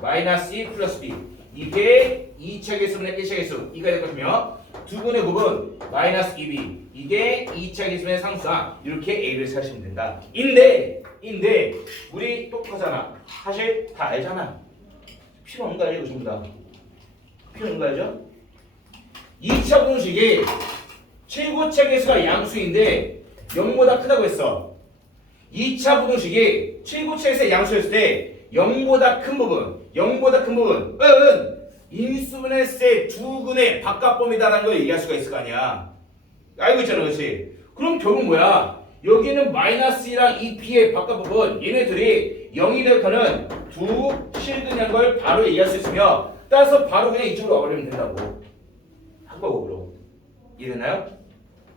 마이너스 2 플러스 b 이게 2차 계수분의 1차 계수 2가 될 것이며 두 근의 곱은 마이너스 2b 이게 2차 계수분의 상수다. 이렇게 a를 찾으시면 된다. 인데 우리 똑똑하잖아. 사실 다 알잖아. 필요 없는 거 알죠? 전부 다 필요 없는 거 알죠? 2차 공식이 최고차 계수가 양수인데 0보다 크다고 했어. 2차 부등식이 최고차에서 양수였을 때 0보다 큰 부분은 인수분의 세 두 근의 바깥범위다라는 걸 얘기할 수가 있을 거 아니야. 알고 있잖아, 그렇지? 그럼 결국 뭐야? 여기는 마이너스 2랑 2p의 바깥 부분 얘네들이 0이 되는 두 실근이라는 걸 바로 얘기할 수 있으며 따라서 바로 그냥 이쪽으로 와버리면 된다고. 합과곡으로. 이해됐나요?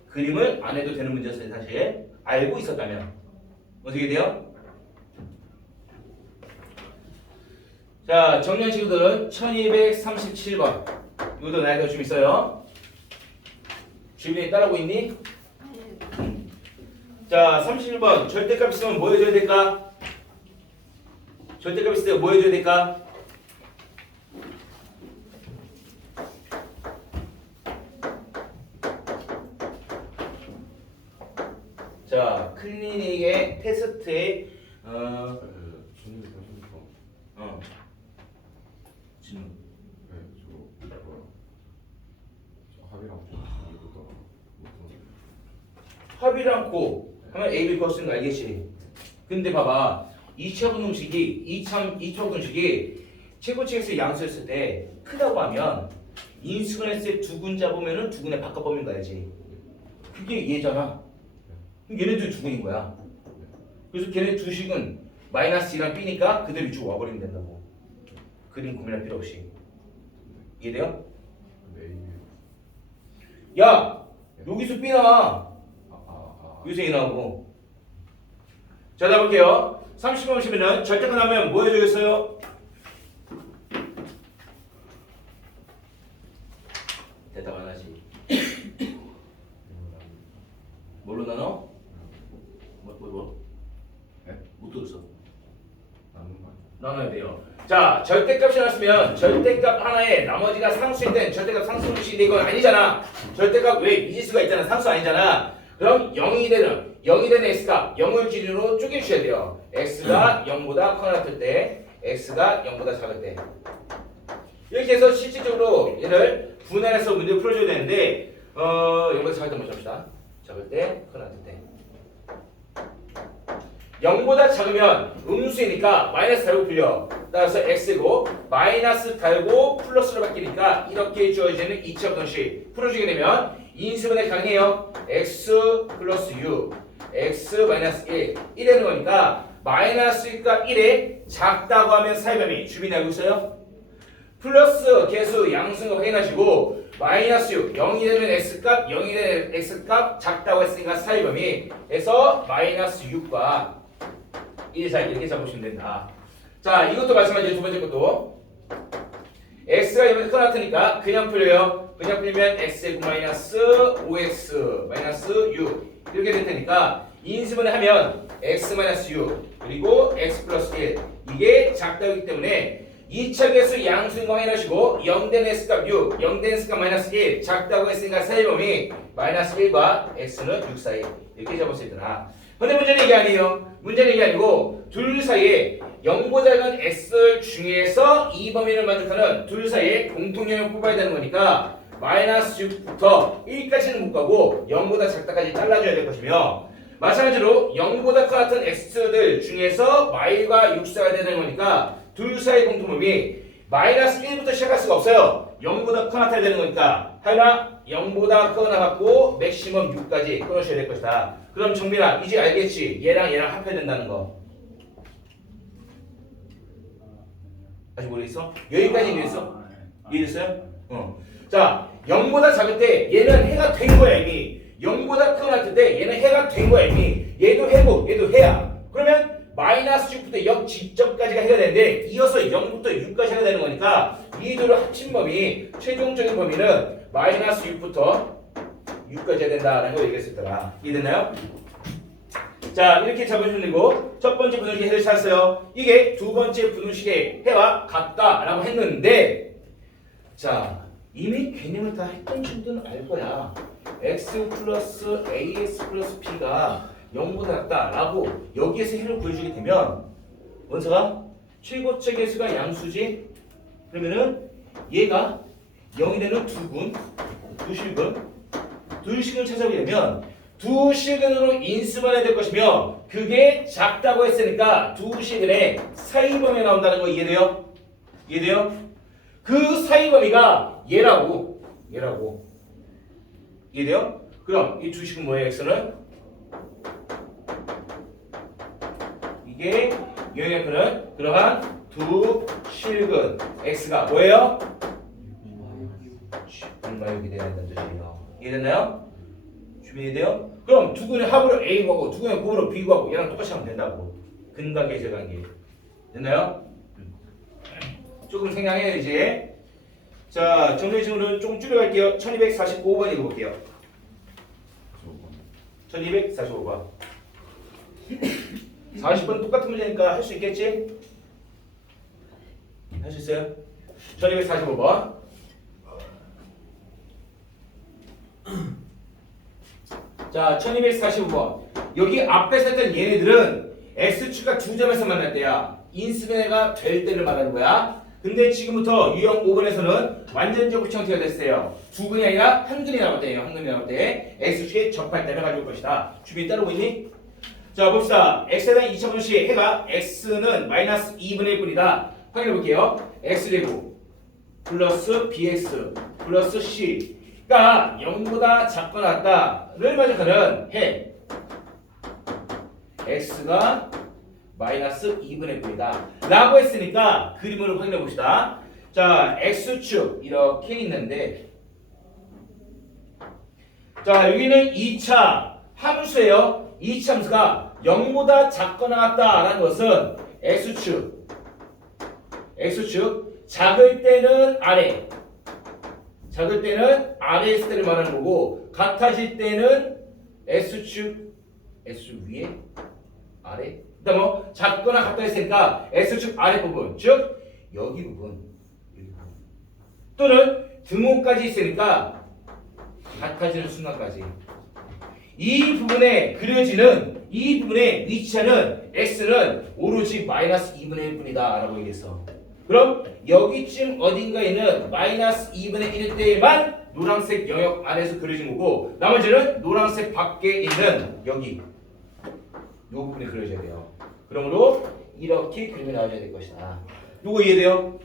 그림을 안 해도 되는 문제였어요. 사실 알고 있었다면 어떻게 돼요? 자, 정리한 친구들은 1237번 이것도 나이가 좀 있어요. 주변에 따라오고 있니? 자, 31번 절대값 있으면 뭐 해줘야 될까? 절대값 있을 때 뭐 해줘야 될까? 자, 클리닉의 테스트에 1230번. 진우. 네, 저 합이랑 좀 이것도 합이랑 고 하면 A, B 거 쓰는 거 알겠지? 근데 봐봐 2차 분동식이 2차 분동식이 최고치에서 양수했을 때 크다고 하면 인수분했을 때 두 군 잡으면은 두 군의 바꿔보면 가야지. 그게 얘잖아. 그럼 얘네들 두 군인 거야. 그래서 걔네 두 식은 마이너스 2랑 B니까 그대로 이쪽 와버리면 된다고. 그림 고민할 필요 없이. 이해돼요? 근데 A 야! 여기서 B 나와. 아아아 여기서 A 나오고. 자, 다 볼게요. 30번 보시면은 절대값 나오면 뭐 해주겠어요? 대답 안 하지. 뭘로 나눠? 뭐? 네? 못 들었어. 남는 거 나눠야 돼요. 자, 절대값이 나왔으면 절대값 하나에 나머지가 상수일 땐 절대값 상수식인데 이건 아니잖아. 절대값 외에 미지수가 있잖아. 상수 아니잖아. 그럼 0이 되는 x가 0을 기준으로 쪼개주셔야 돼요. x가 0보다 커 같을 때, x가 0보다 작을 때. 이렇게 해서 실질적으로 얘를 분할해서 문제를 풀어줘야 되는데 0보다 작을 때 먼저 합시다. 작을 때, 커 같을 때. 0보다 작으면 음수이니까 마이너스 달고 풀려. 따라서 x고 마이너스 달고 플러스로 바뀌니까 이렇게 주어지는 2차 분식 풀어주게 되면 인수분해 가능해요. x 플러스 u x 마이너스 1 1되는 거니까 마이너스가 1에 작다고 하면 사이범위 주민이 알고 있어요? 플러스 개수 양수인 거 확인하시고 마이너스 6 0이 되는 x값 0이 되는 x값 작다고 했으니까 사이범위 해서 마이너스 6과 1 사이 이렇게 잡으시면 된다. 자, 이것도 마찬가지예요. 두 번째 것도 x가 이번에 커 같으니까 그냥 풀려요. 그냥 풀리면 x 마이너스 5x 마이너스 6 이렇게 될 테니까 인수분해 하면 x 마이너스 6 그리고 x 플러스 1 이게 작다기 때문에 2차 개수 양수인 거 확인하시고 0된 x값 6 0된 x값 마이너스 1 작다고 했으니까 사이범위 마이너스 1과 x는 6 사이 이렇게 잡을 수 있더라. 근데 문제는 이게 아니에요. 문제는 이게 아니고 둘 사이에 0보다 작은 x 중에서 이 범위를 만족하는 둘 사이에 공통점을 뽑아야 되는 거니까 마이너스 6부터 1까지는 못 가고 0보다 작다까지 잘라줘야 될 것이며 마찬가지로 0보다 커 같은 x들 중에서 y가 6 사야 되는 거니까 둘 사이 공통범위 마이너스 1부터 시작할 수가 없어요. 0보다 커 나타야 되는 거니까 하나 0보다 커 나갔고 맥시멈 6까지 끊으셔야 될 것이다. 그럼 정민아 이제 알겠지? 얘랑 합해야 된다는 거. 아직 모르겠어? 여기까지 이해했어? 이해됐어요? 자, 0보다 작을 때 얘는 해가 된 거야 이미. 0보다 커 났을 때 얘는 해가 된 거야 이미. 얘도 해고 얘도 해야. 그러면 마이너스 6부터 0 직접까지가 해가 되는데 이어서 0부터 6까지 해가 되는 거니까 이 둘을 합친 범위 최종적인 범위는 마이너스 6부터 6까지 해야 된다라는 걸 얘기했었더라. 이해됐나요? 자, 이렇게 잡으시면 되고 첫 번째 분홍식의 해를 찾았어요. 이게 두 번째 분홍식의 해와 같다라고 했는데 자, 이미 개념을 다 했던 친구들은 알 거야. x 플러스 as 플러스 b가 0보다 같다라고 여기에서 해를 구해주게 되면 원서가 최고적 개수가 양수지. 그러면은 얘가 0이 되는 두 식을 찾아보게 되면 두 식은으로 인수분해야 될 것이며 그게 작다고 했으니까 두 식은의 사이범위가 나온다는 거 이해돼요? 이해돼요? 그 사이범위가 얘라고 이해돼요? 그럼 이 두 식은 뭐예요? x는 이게 영역은 그러한 두 식은 x가 뭐예요? 6이 돼야 된다는 뜻이에요. 이해됐나요? 준비돼요? 그럼 두 군의 합으로 A 구하고 두 군의 곱으로 B 구하고 얘랑 똑같이 하면 된다고. 근관계 제관계. 됐나요? 조금 생각해요 이제. 자, 정리 질문은 조금 줄여갈게요. 1245번 읽어볼게요. 1245번. 40번 똑같은 문제니까 할 수 있겠지? 할 수 있어요? 1245번. 자, 1245번. 여기 앞에서 했던 얘네들은 x축과 두 점에서 만날 때야. 인수분해가 될 때를 말하는 거야. 근데 지금부터 유형 5번에서는 완전적 형태가 됐어요. 두 근이 아니라 한 근이 나올 때예요. 한 근이 나올 때 x축에 접할 때를 가지고 올 것이다. 주변이 따르고 있니? 자 봅시다. x에 대한 2차분 시 해가 x는 마이너스 2분의 1뿐이다. 확인해 볼게요. x제곱 플러스 bx 플러스 c. 그러니까 0보다 작거나 같다를 만족하는 해 x가 마이너스 2분의 1이다 라고 했으니까 그림으로 확인해 봅시다. 자 x축 이렇게 있는데 자 여기는 2차 함수예요. 2차 함수가 0보다 작거나 같다라는 것은 x축 작을 때는 아래 작을 때는 아래에 있을 때를 말하는 거고 같아질 때는 S축 위에 아래 그다음 뭐 작거나 같다 했으니까 S축 아래 부분 즉 여기 부분 또는 등호까지 있으니까 같아지는 순간까지 이 부분에 그려지는 이 부분에 위치하는 X는 오로지 마이너스 2분의 1뿐이다 라고 얘기했어. 그럼 여기쯤 어딘가에는 마이너스 2분의 1일 때에만 노란색 영역 안에서 그려진 거고 나머지는 노란색 밖에 있는 여기 이 부분이 그려져야 돼요. 그러므로 이렇게 그림이 나와줘야 될 것이다. 이거 이해돼요?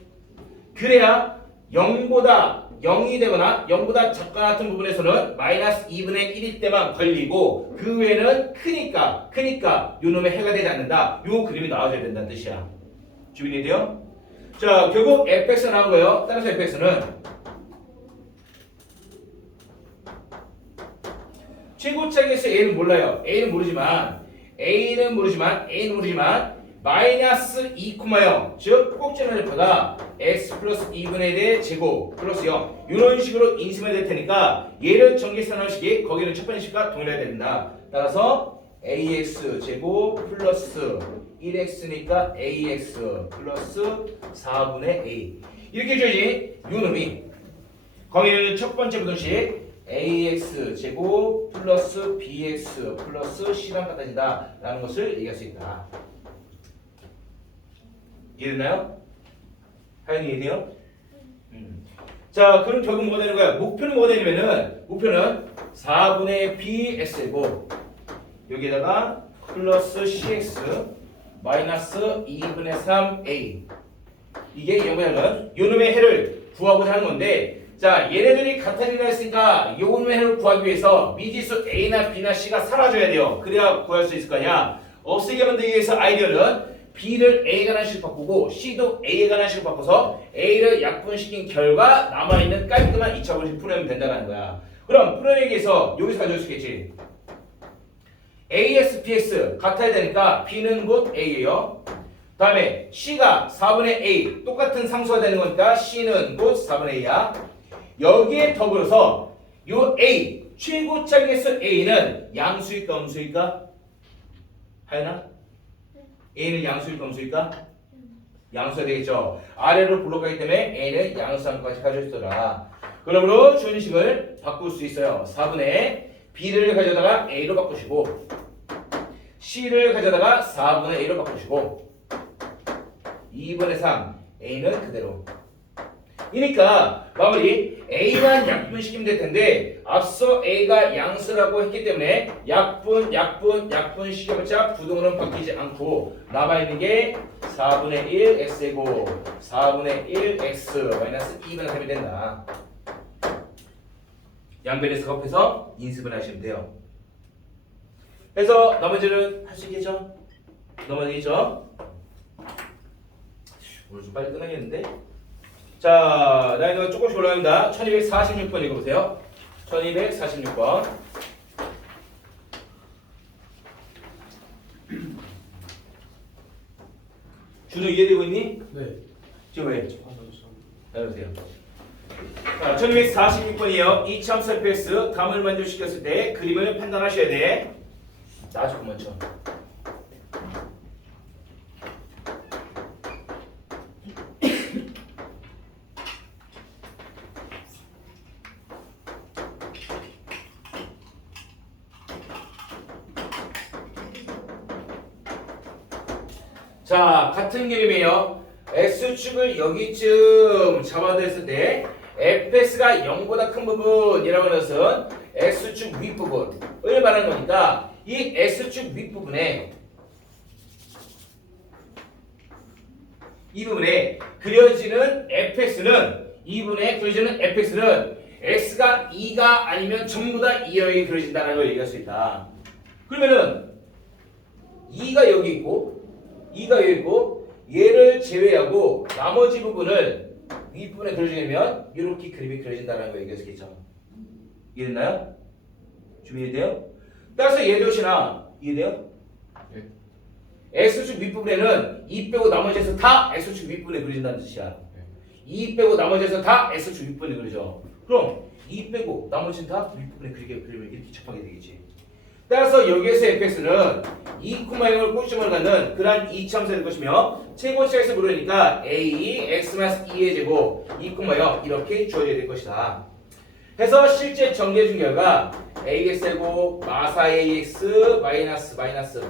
그래야 0이 되거나 0보다 작거나 같은 부분에서는 마이너스 2분의 1일 때만 걸리고 그 외에는 크니까 요놈의 해가 되지 않는다. 요 그림이 나와줘야 된다는 뜻이야. 주변이 돼요? 자 결국 fx가 나온 거예요. 따라서 fx는 최고차기에서 a는 몰라요. a는 모르지만 마이너스 2,0 즉 꼭지는 절파가 x 플러스 2분의 1의 제곱 플러스 0 이런 식으로 인수해야 될 테니까 얘를 전개선언 식이 거기는 첫 번째 식과 동일해야 된다. 따라서 ax 제곱 플러스 1x니까 ax 플러스 4분의 a 이렇게 해줘야지 요놈이 거기는 첫 번째 부등식 ax 제곱 플러스 bx 플러스 c랑 같아진다 라는 것을 얘기할 수 있다. 이해됐나요? 하연이 이해돼요? 자 그럼 결국 뭐가 되는 거야? 목표는 뭐가 되냐면은 목표는 4분의 bx이고 여기에다가 플러스 cx 마이너스 2분의 3a 이게 뭐냐면 요놈의 해를 구하고자 하는 건데 자 얘네들이 같아진다 했으니까 요놈의 해를 구하기 위해서 미지수 a나 b나 c가 사라져야 돼요. 그래야 구할 수 있을 거냐. 없애게 만들기 위해서 아이디어는 b를 a에 관한 식으로 바꾸고 c도 a에 관한 식으로 바꿔서 a를 약분시킨 결과 남아있는 깔끔한 2차 원식 풀어내면 된다는 거야. 그럼 풀어내기 위해서 여기서 가져올 수 있겠지. ax, bx 같아야 되니까 b는 곧 a예요. 다음에 c가 4분의 a 똑같은 상수가 되는 거니까 c는 곧 4분의 a야. 여기에 더불어서 요 a 최고차기에서 a는 양수일까 음수일까? 하연아? a는 양수일까 음수일까? 양수가 되겠죠. 아래로 불러가기 때문에 a는 양수함까지 가져있더라. 그러므로 주어식을 바꿀 수 있어요. 4분의 b를 가져다가 a로 바꾸시고 c를 가져다가 4분의 a로 바꾸시고 2분의 3 a는 그대로. 그러니까 마무리 a만 약분시키면 될 텐데 앞서 a가 양수라고 했기 때문에 약분 시켜봤자 부동은 바뀌지 않고 남아있는 게 4분의 1 x이고 4분의 1 x 마이너스 2분의 3이 된다. 양변에서 곱해서 인수분 하시면 돼요. 그래서 나머지는 할 수 있겠죠? 넘어지겠죠? 오늘 좀 빨리 끝나겠는데? 자, 나이가 조금씩 올라갑니다. 1246번 읽어보세요. 1246번. 준호 이해되고 있니? 네. 지금 왜? 기다려보세요. 자, 1246번이에요. 2차 함수 fx 감을 만족시켰을 때 그림을 판단하셔야 돼. 나 조금 먼저. 자, 같은 그림이에요. x축을 여기쯤 잡아댔을 때 fx가 0보다 큰 부분이라고 하는 것은 x축 윗부분을 말하는 거니까 이 x축 윗부분에 이 부분에 그려지는 fx는 이 부분에 그려지는 fx는 x가 2가 아니면 전부 다 2여기 그려진다는 걸 얘기할 수 있다. 그러면은 2가 여기 있고 2가 여기 있고 얘를 제외하고 나머지 부분을 윗부분에 그려주면 이렇게 그림이 그려진다는 거 얘기할 수 있겠죠. 이해됐나요? 준비돼요? 따라서 얘도 역시나 이해돼요? 네. x축 윗부분에는 2 빼고 나머지에서 다 x축 윗부분에 그려진다는 뜻이야. 네. 2 빼고 나머지에서 다 x축 윗부분에 그려져. 그럼 2 빼고 나머지는 다 윗부분에 그리면 이렇게 접하게 되겠지. 따라서 여기에서 fx는 2,0을 꼭지점으로 갖는 그러한 이차함수가 될 것이며 최고치에서 물으니까 a x-2의 제곱 2,0 이렇게 주어져야 될 것이다. 해서 실제 정리해 준 결과 ax제곱 마사 ax 마이너스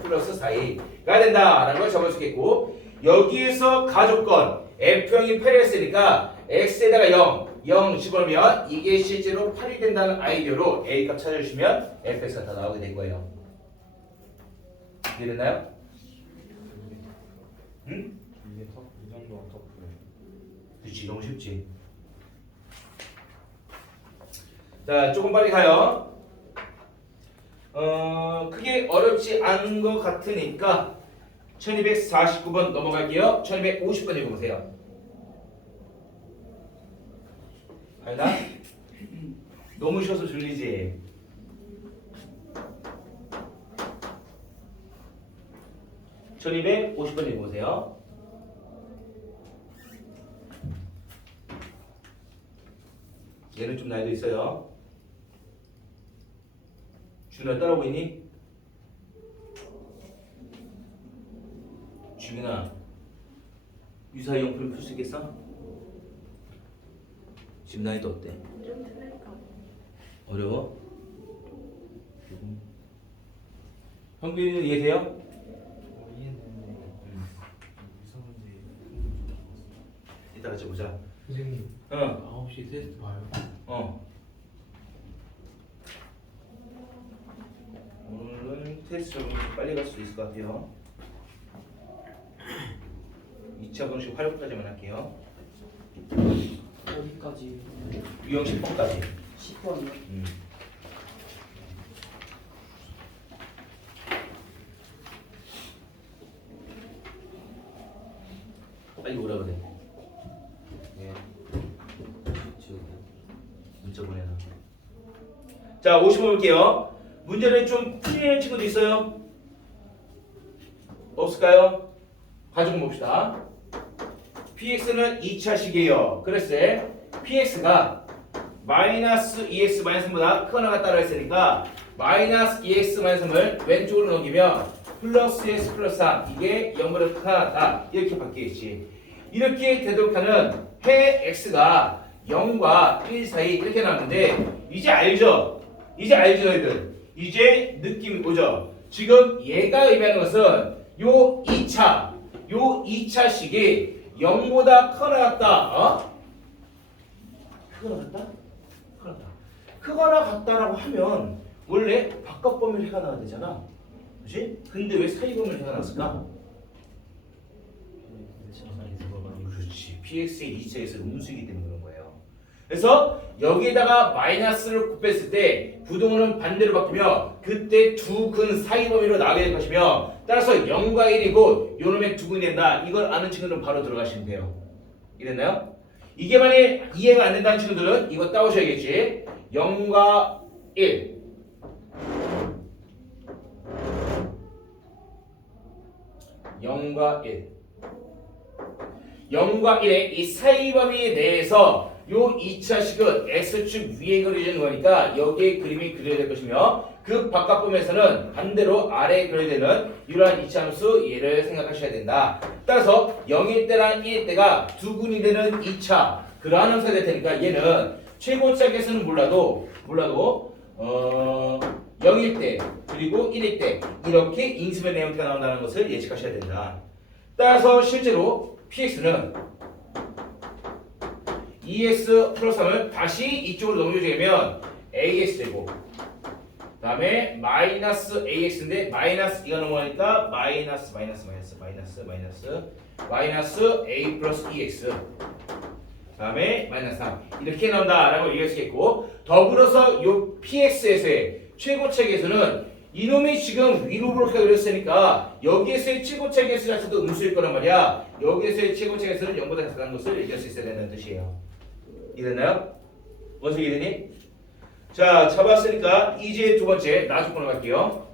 플러스 4a가 된다라는 걸 적을 수 있겠고 여기에서 가조건 f형이 8이 했으니까 x에다가 0 집어넣으면 이게 실제로 8이 된다는 아이디어로 a값 찾아주시면 fx가 다 나오게 된 거예요. 이해됐나요? 응? 이게 이 정도가 터프네. 그렇지, 너무 쉽지. 자, 조금 빨리 가요. 크게 어렵지 않은 것 같으니까 1249번 넘어갈게요. 1250번 읽어보세요. 알나? 너무 쉬워서 졸리지? (1250번) 읽어보세요. 얘는 좀 나이도 있어요. 준아 따라오고 있니? 준아 유사형풀 풀 수 있겠어? 지금 나이도 어때? 좀 틀릴까? 어려워? 형빈이는 이해돼요? 이해는 이상한데 이따 같이 보자. 선생님 어. 9시 테스트 봐요. 오늘은 테스트 좀 빨리 갈 수 있을 것 같아요. 2차 공식 활용까지만 할게요. 어디까지? 유형 10번까지. 10번이요? 빨리 오라 그래. 예. 문자 보내놔. 자, 50번 볼게요. 문제를 좀 풀리는 친구도 있어요? 없을까요? 가지고 봅시다. px는 2차식이에요. 그랬을 때 px가 마이너스 2x 마이너스 3보다 크거나 같다고 했으니까 마이너스 2x 마이너스 3을 왼쪽으로 넘기면 플러스 x 플러스 3 이게 0보다 크거나 같다 이렇게 바뀌겠지. 이렇게 되도록 하는 해 x가 0과 1 사이 이렇게 나왔는데 이제 알죠? 얘들. 이제 느낌이 오죠? 지금 얘가 의미하는 것은 요 2차식이 0보다 크거나 같다. 크거나 같다? 크거나 같다라고 하면 원래 바깥 범위를 해가 나와야 되잖아. 그렇지? 근데 왜 사이 범위를 해가 나왔을까? 그렇지. px의 2차에서 음수이기 때문에 그런 거예요. 그래서 여기에다가 마이너스를 곱했을 때 부동호는 반대로 바뀌며 그때 두 근 사이 범위로 나오게 될 것이며 따라서 0과 1이고 요놈의 두 근이 된다. 이걸 아는 친구들은 바로 들어가시면 돼요. 이랬나요? 이게 만약 이해가 안 된다는 친구들은 이거 따오셔야겠지. 0과 1 0과 1 0과 1의 이 사이 범위 내에서 요 2차식은 x축 위에 그려지는 거니까 여기에 그림이 그려야 될 것이며 그 바깥 범위에서는 반대로 아래에 그려야 되는 이러한 이차함수 얘를 생각하셔야 된다. 따라서 0일 때랑 1일 때가 두 군이 되는 2차 그러한 함수가 될 테니까 얘는 최고짝에서는 몰라도 0일 때 그리고 1일 때 이렇게 인수변 형태가 나온다는 것을 예측하셔야 된다. 따라서 실제로 px는 2x 플러스 3을 다시 이쪽으로 넘겨주면 ax 되고 그 다음에 마이너스 ax인데 마이너스 이가 넘어가니까 마이너스 a 플러스 2x 그 다음에 마이너스 3 이렇게 나온다 라고 얘기할 수 있겠고 더불어서 요 px에서의 최고차계수는 이놈이 지금 위로 그렇게 그렸으니까 여기에서의 최고차계수 자체도 음수일 거란 말이야. 여기에서의 최고차계수는 0보다 작은 것을 얘기할 수 있어야 된다는 뜻이에요. 이해됐나요? 어떻게 이해되니? 자, 잡았으니까 이제 두 번째 나조건으로 갈게요.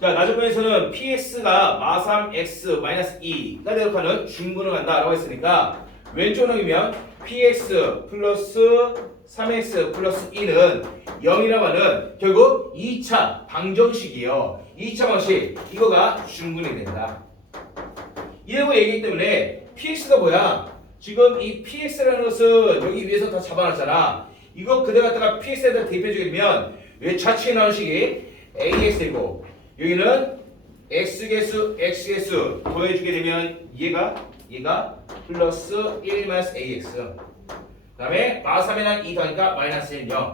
자, 나조건에서는 px가 마삼 x-2가 대역하는 중근을 간다라고 했으니까 왼쪽 넘기면 px 플러스 3x 플러스 2는 0이라고 하는 결국 2차 방정식이에요. 2차 방식 이거가 중근이 된다. 이라고 얘기했기 때문에 px가 뭐야? 지금 이 px라는 것은 여기 위에서 다 잡아놨잖아. 이거 그대로 갖다가 px에다 대입해주게 되면 왜 좌측에 나오는 식이 ax이고 여기는 x개수 x개수 더해주게 되면 얘가 플러스 1 마이너스 ax 그 다음에 마삼이랑 2 더하니까 마이너스 1, 0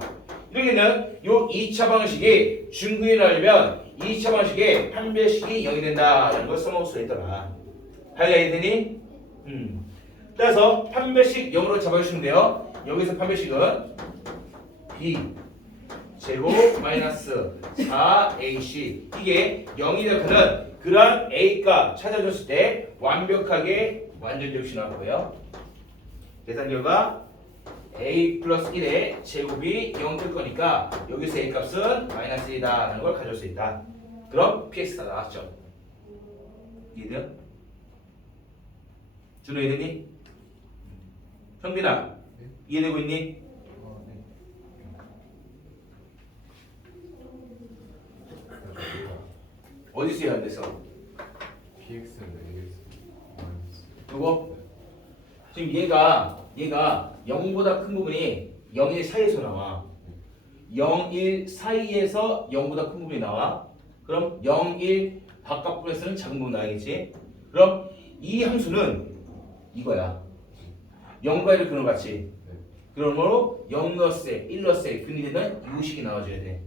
이렇게 되면 요 2차 방식이 중근이 나오려면 2차 방식의 판별식이 0이 된다 이런 걸 써먹을 수 있더라. 하이가 이해되니? 따라서 판별식 0으로 잡아주시면 돼요. 여기서 판별식은 b 제곱 마이너스 4ac 이게 0이 되는 그러한 a값 찾아줬을 때 완벽하게 완전적시 나올 거예요. 계산 결과 a 플러스 1의 제곱이 0 될 거니까 여기서 a 값은 마이너스 1이다 라는 걸 가져올 수 있다. 그럼 px가 나왔죠. 이해돼요? 준호 이해되니? 형빈아 이해되고 있니? 네. 어디서 이해 안 됐어? px는 ax 마이너스 이거? 지금 얘가 0보다 큰 부분이 0, 1 사이에서 나와. 0, 1 사이에서 0보다 큰 부분이 나와. 그럼 0, 1 바깥 부분에서는 작은 부분 나와야겠지? 그럼 이 함수는 이거야. 0과 1을 그놈 같이. 그러므로 0 넣었을 때, 1 넣었을 때 근이 되는 이식이 나와줘야 돼.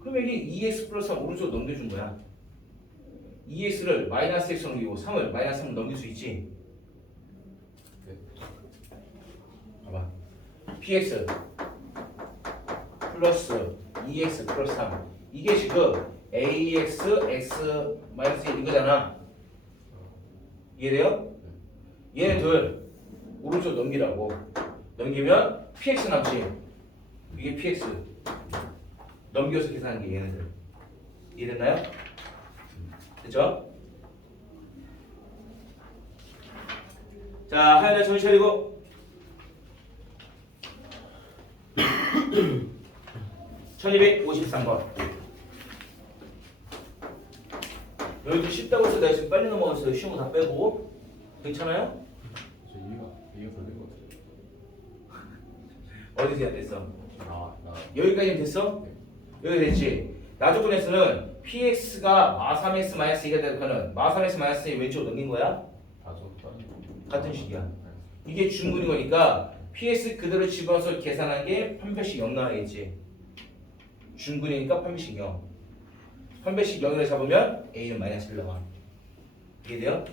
그럼 여기 2x 플러스 3 오른쪽으로 넘겨준 거야. 2x를 마이너스 x 넘기고 3을 마이너스 3을 넘길 수 있지? 봐봐. px 플러스 2x 플러스 3 이게 지금 ax x 마이너스 1 이거잖아. 이해돼요? 얘네들 오른쪽 넘기라고. 넘기면 px 남지. 이게 px 넘겨서 계산하는 게 얘네들. 이해됐나요? 됐죠? 자, 하연아 정신 차리고. (1253번) 여기도 쉽다고 해서 내가 지금 빨리 넘어가서 쉬운 거 다 빼고 괜찮아요? 저 이해가 덜 된 것 같아요. 어디서 안 됐어? 나 여기까지는 됐어? 네. 여기 됐지? 나조건에서는 px가 마3x 마이너스 2가 되는 마3x 마이너스 2 왼쪽으로 넘긴 거야? 다좀 다른 거. 같은 식이야. 이게 중근인 거니까 px 그대로 집어넣어서 계산한 게 판별식 0 나와야겠지. 중근이니까 판별식 0. 판별식 0이라 잡으면 a는 마이너스 1 나와. 이해돼요?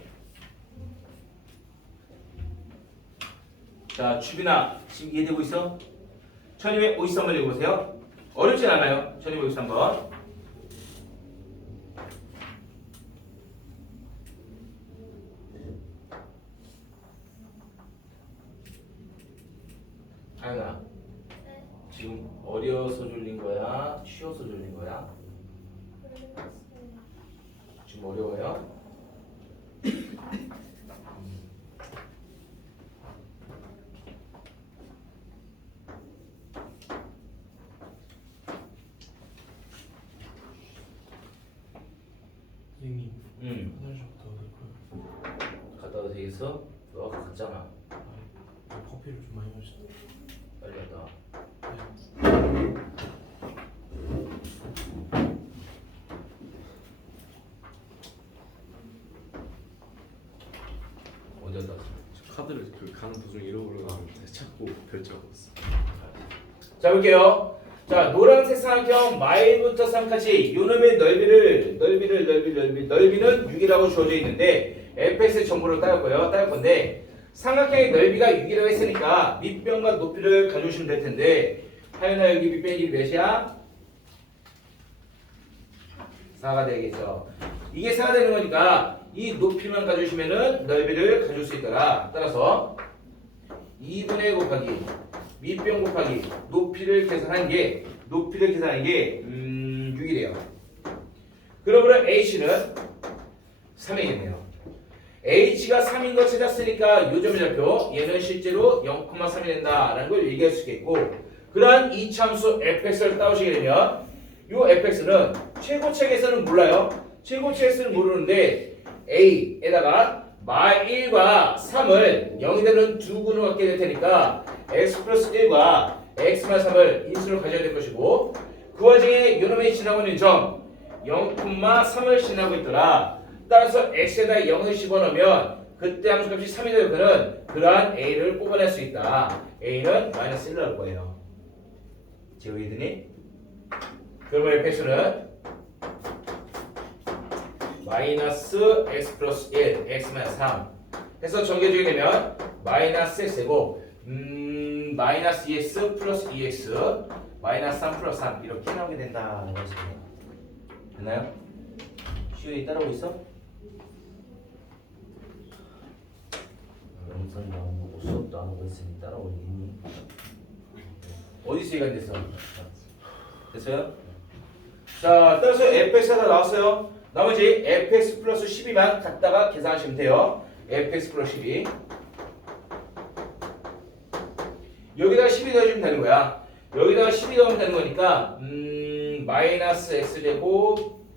자, 추빈아 지금 이해되고 있어? 1253번 읽어보세요. 어렵진 않아요. 1253번. 아연아 지금 어려서 졸린 거야? 쉬워서 졸린 거야? 지금 어려워요? 선생님 응. 화장실 갔다 와도 될까요? 갔다 와도 되겠어? 너 아까 갔잖아. 아니 커피를 좀 많이 마셨어. 빨리 갔다 와. 카드를 그 가는 도중에 잃어버려가지고 다시 찾고 결제하고 있어. 자 볼게요. 자 노란색 삼각형 마일부터 3까지 요놈의 넓이는 6이라고 주어져 있는데 fx의 정보를 따였고요. 따일 건데 삼각형의 넓이가 6이라고 했으니까 밑변과 높이를 가져오시면 될 텐데 하연아 여기 밑변의 길이 몇이야? 4가 되겠죠. 이게 4가 되는 거니까 이 높이만 가져오시면은 넓이를 가져올 수 있더라. 따라서 2분의 곱하기 밑변 곱하기 높이를 계산한 게 6이래요. 그러므로 h는 3이겠네요. h가 3인 거 찾았으니까 요점의 좌표 얘는 실제로 0,3이 된다라는 걸 얘기할 수 있겠고 그러한 이참수 fx를 따오시게 되면 이 fx는 최고책에서는 몰라요. 최고책에서는 모르는데 a에다가 -1과 3을 0이 되는 두 군을 갖게 될 테니까 x 플러스 1과 x-3을 인수로 가져야 될 것이고 그 와중에 요놈이 지나고 있는 점 0,3을 지나고 있더라. 따라서 x에다 0을 집어넣으면 그때 함수값이 3이 되는 그는 그러한 a를 뽑아낼 수 있다. a는 마이너스 1 나올 거예요. 지금 이해되니? 그러면 fx는 마이너스 x 플러스 1 x-3 해서 정리해주게 되면 마이너스 x고 마이너스 2x 플러스 2x 마이너스 3 플러스 3 이렇게 나오게 된다는 것입니다. 됐나요? 시온이 따라오고 있어? 영상이 나오고 수업도 안 하고 있으니 따라오니. 어디서 얘기가 됐어? 됐어요? 자, 따라서 fx가 다 나왔어요. 나머지 fx 플러스 12만 갖다가 계산하시면 돼요. fx 플러스 12 여기다가 12 더해주면 되는 거야. 여기다가 12 더하면 되는 거니까 마이너스 x제곱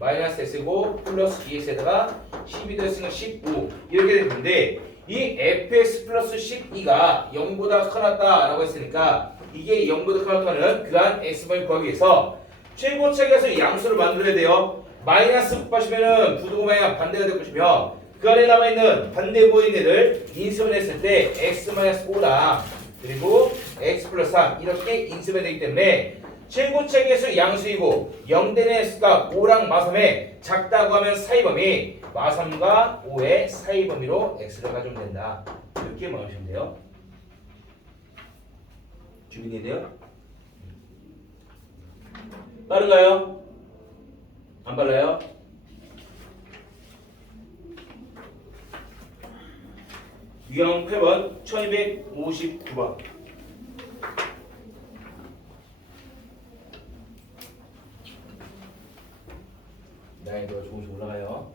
마이너스 x제곱 플러스 2x에다가 12 더했으니까 15 이렇게 될 건데 이 fx 플러스 12가 0보다 커났다라고 했으니까 이게 0보다 커났다는 그한 x번을 구하기 위해서 최고책에서 양수를 만들어야 돼요. 마이너스 곱하시면은 부등호방향 반대가 될 것이며 그 안에 남아있는 반대 보이는 애들 인수분 했을 때 x-5랑 그리고 x 플러스 3 이렇게 인수분이 되기 때문에 최고책에서 양수이고 0되는 x가 5랑 마3에 작다고 하면 사이범위 마3과 5의 사이범위로 x를 가져오면 된다. 이렇게 말하시면 돼요. 준비되어 돼요? 빠른가요? 안 빨라요? 유형 8번 1259번 난이도가 조금씩 올라가요.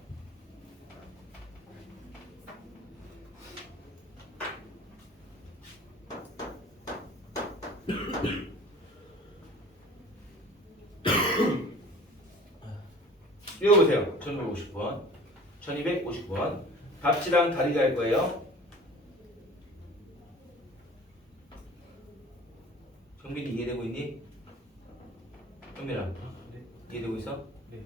읽어보세요. 1250번 1250번 밥지랑 다리가 할 거예요. 정민이 이해되고 있니? 정민아 네. 이해되고 있어? 네.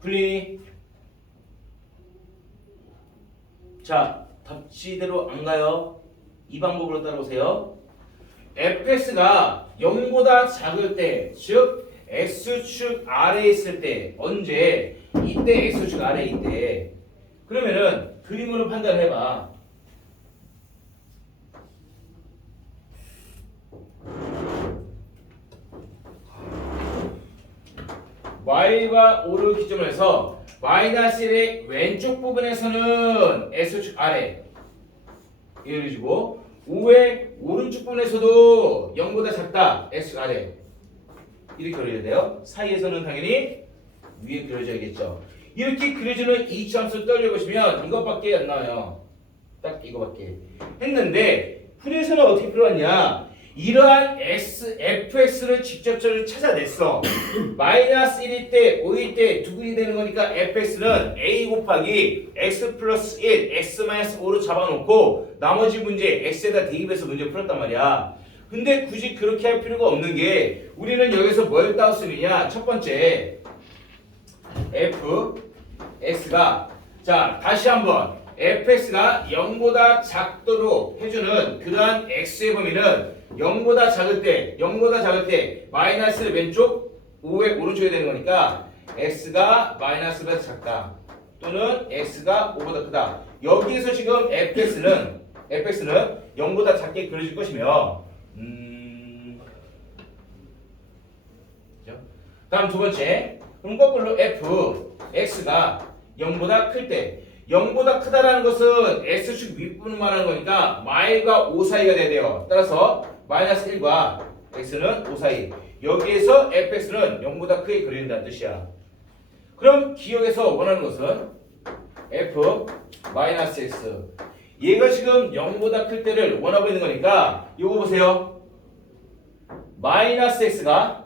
풀리니? 자, 답지대로 안 가요. 이 방법으로 따라오세요. fx가 0보다 작을 때, 즉 x축 아래에 있을 때 언제? 이때 x축 아래에 있대. 그러면은 그림으로 판단해봐. y과 5를 기점으로 해서 마이너스 1의 왼쪽 부분에서는 x축 아래 이걸 해주고 5의 오른쪽 부분에서도 0보다 작다 x축 아래 이렇게 그려야 돼요. 사이에서는 당연히 위에 그려져야겠죠. 이렇게 그려주는 이차함수 떠올려보시면 이것밖에 안 나와요. 딱 이거밖에. 했는데 풀이에서는 어떻게 풀어왔냐? 이러한 fx를 직접적으로 찾아냈어. 마이너스 1일 때, 5일 때 두근이 되는 거니까 fx는 a 곱하기 x 플러스 1, x 마이너스 5로 잡아놓고 나머지 문제 x에다 대입해서 문제 풀었단 말이야. 근데 굳이 그렇게 할 필요가 없는 게 우리는 여기서 뭘 따왔으느냐? 첫 번째 fx가 자 다시 한번 fx가 0보다 작도록 해주는 그러한 x의 범위는 0보다 작을 때 마이너스를 왼쪽 5의 오른쪽에 되는 거니까 x가 마이너스보다 작다 또는 x가 5보다 크다. 여기에서 지금 fx는 0보다 작게 그려질 것이며 그죠? 다음 두 번째 그럼 거꾸로 fx가 0보다 클 때 0보다 크다라는 것은 x축 윗부분 말하는 거니까 마일과 5 사이가 돼야 돼요. 따라서 마이너스 1과 x는 5 사이. 여기에서 fx는 0보다 크게 그린다는 뜻이야. 그럼 기억에서 원하는 것은 f 마이너스 x. 얘가 지금 0보다 클 때를 원하고 있는 거니까 이거 보세요. 마이너스 x가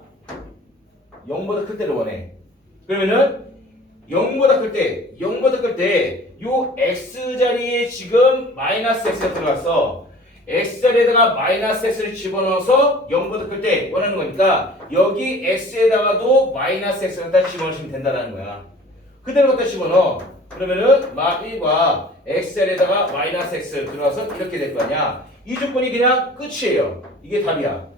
0보다 클 때를 원해. 그러면은 0보다 클 때 요 x 자리에 지금 마이너스 x가 들어갔어. x 자리에다가 마이너스 x를 집어넣어서 0보다 클 때 원하는 거니까 여기 x에다가도 마이너스 x를 갖다 집어넣으시면 된다는 거야. 그대로 갖다 집어넣어. 그러면은 마 1과 x 자리에다가 마이너스 x 들어와서 이렇게 될 거 아니야. 이 조건이 그냥 끝이에요. 이게 답이야.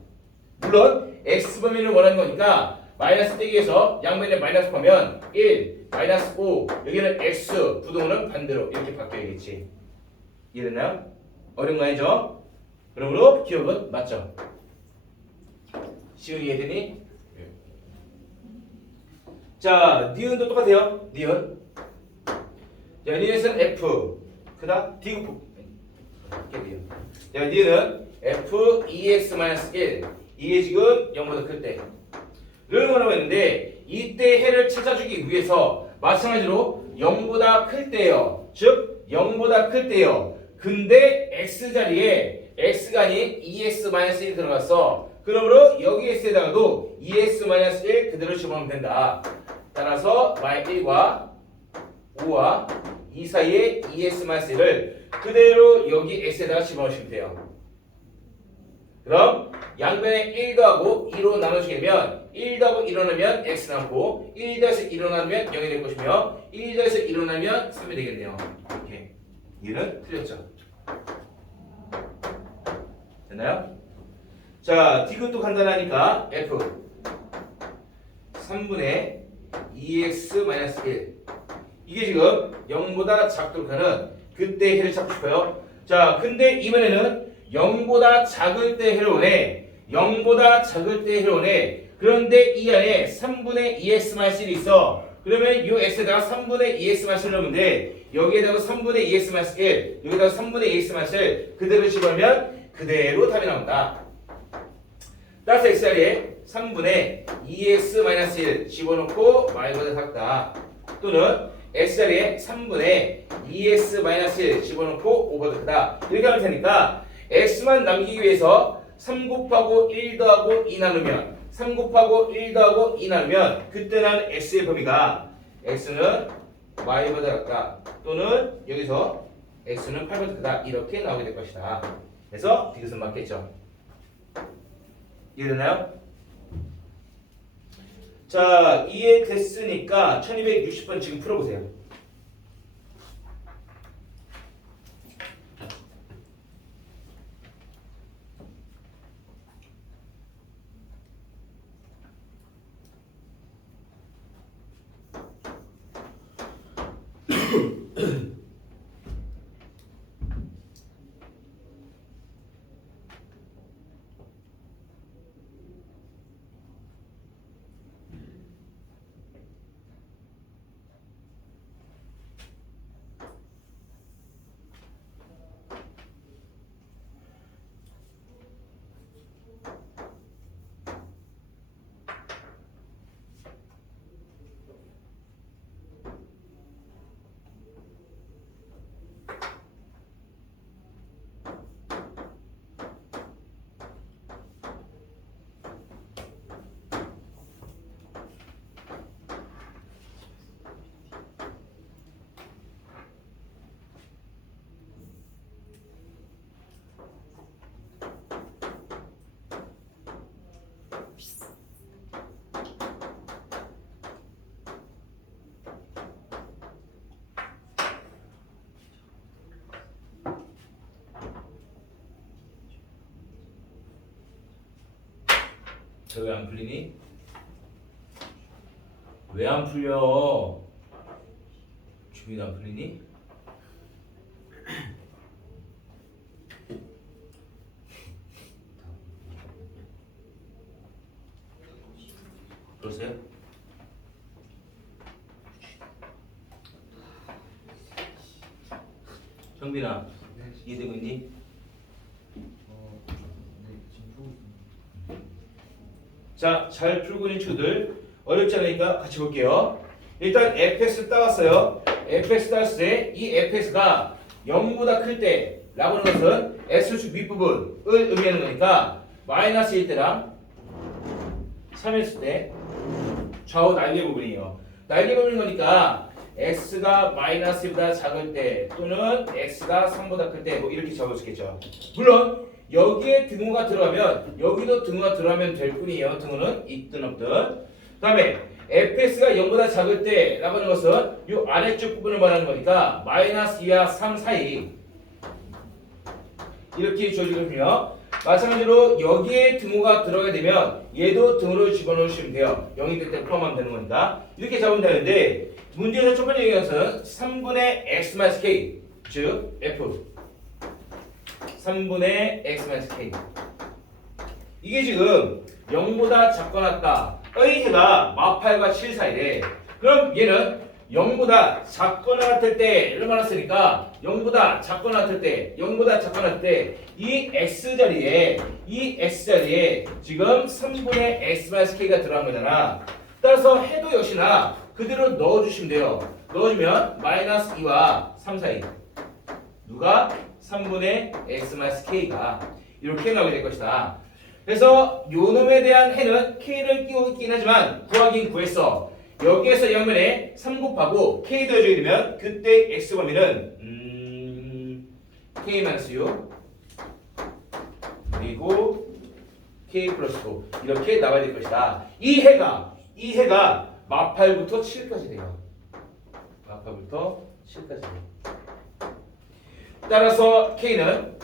물론 x 범위를 원하는 거니까 마이너스 떼기에서 양변에 마이너스 하면 1, 마이너스 5 여기는 x 부동은 반대로 이렇게 바뀌어야겠지. 이해됐나요? 어려운 거 아니죠? 그러므로 기억은 맞죠? 쉬운 이해되니? 자, 니은도 똑같아요. 니은. 자, 니은에서는 f 그다음 d 곱 니은. 자, 니은은 f 2x-1 이게 지금 0보다 클 때. 를 원하고 있는데 이때 해를 찾아주기 위해서 마찬가지로 0보다 클 때요. 즉 0보다 클 때요. 근데 x 자리에 x가 아닌 2x-1이 들어갔어. 그러므로 여기 x에다가도 2x-1 그대로 집어넣으면 된다. 따라서 -1과 5와 2 사이에 2x-1을 그대로 여기 x에다가 집어넣으시면 돼요. 그럼 양변에 1 더하고 2로 나눠주게 되면 1 더하고 1로 나면 x 남고 1 더해서 1로 나누면 0이 될 것이며 1 더해서 1로 나면 3이 되겠네요. 이렇게. 얘는 틀렸죠. 됐나요? 자, 디귿도 간단하니까 f 3분의 2x-1 이게 지금 0보다 작도록 하는 그때 해를 찾고 싶어요. 자, 근데 이번에는 0보다 작을 때 해를 원해. 0보다 작을 때 해를 원해. 그런데 이 안에 3분의 2x-1이 있어. 그러면 이 x에다가 3분의 2x-1을 넣으면 돼. 여기에다가 3분의 2x-1 여기다가 3분의 2x-1 그대로 집어넣으면 그대로 답이 나온다. 따라서 x 자리에 3분의 2x-1 집어넣고 y보다 작다. 또는 x 자리에 3분의 2x-1 집어넣고 5보다 크다. 이렇게 하면 되니까 x만 남기기 위해서 3 곱하고 1 더하고 2 나누면 3 곱하고 1 더하고 2 나누면 그때는 x의 범위가 x는 y보다 작다 또는 여기서 x는 8보다 크다 이렇게 나오게 될 것이다. 그래서 디귿은 맞겠죠. 이해되나요? 자, 이해됐으니까 1260번 지금 풀어보세요. 저 왜 안 풀리니? 왜 안 풀려? 주민이 안 풀리니? 그러세요? 정빈아 이해되고 있니? 네, 지금 풀고 있습니다. 자, 잘 풀고 있는 친구들 어렵지 않으니까 같이 볼게요. 일단 fx 따왔어요. fx 따왔을 때 이 fx가 0보다 클 때 라고 하는 것은 x축 윗부분을 의미하는 거니까 마이너스 1 때랑 3일 때 좌우 날개 부분이에요. 날개 부분인 거니까 x가 마이너스 1보다 작을 때 또는 x가 3보다 클 때 뭐 이렇게 적을 수 있겠죠. 물론 여기에 등호가 들어가면 여기도 등호가 들어가면 될 뿐이에요. 등호는 있든 없든. 그 다음에 fx가 0보다 작을 때 라고 하는 것은 이 아래쪽 부분을 말하는 거니까 마이너스 2와 3 사이 이렇게 주어지거든요. 마찬가지로 여기에 등호가 들어가게 되면 얘도 등호를 집어넣으시면 돼요. 0이 될 때 포함하면 되는 거니까 이렇게 잡으면 되는데 문제에서 첫 번째 얘기한 것은 3분의 x - k 즉 f 3분의 x-k 이게 지금 0보다 작거나 같다. 의해가 마팔과 7 사이래. 그럼 얘는 0보다 작거나 같을 때를 말했으니까 0보다 작거나 같을 때 0보다 작거나 같을 때 이 x자리에 지금 3분의 x-k가 들어간 거잖아. 따라서 해도 역시나 그대로 넣어주시면 돼요. 넣어주면 마이너스 2와 3 사이 누가? 3분의 x-k가 이렇게 나오게 될 것이다. 그래서 요 놈에 대한 해는 k를 끼고 있긴 하지만 구하긴 구했어. 여기에서 양면에 3 곱하고 k 더해주게 되면 그때 x 범위는 k-6 그리고 k 플러스 9 이렇게 나와야 될 것이다. 이 해가 마팔부터 7까지 돼요. 마팔부터 7까지 돼요. 따라서 k는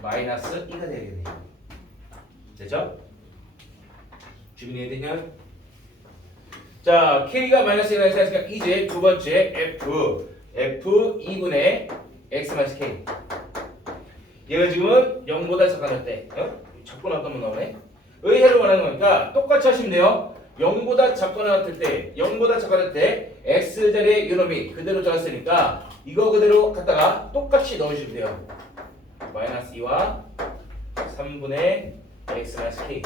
마이너스 2가 되겠네요. 됐죠? 주민이 해되냐? 자, k가 마이너스 1가 있으니까 이제 두 번째 f 2분의 x-k 얘가 지금은 0보다 작아질 때 작거나 같다면 나오네. 의해로 말하는 거니까 똑같이 하시면 돼요. 0보다 작거나 같을 때 x자리의 요놈이 그대로 들어갔으니까 이거 그대로 갖다가 똑같이 넣으시면 돼요. 마이너스 2와 3분의 x-k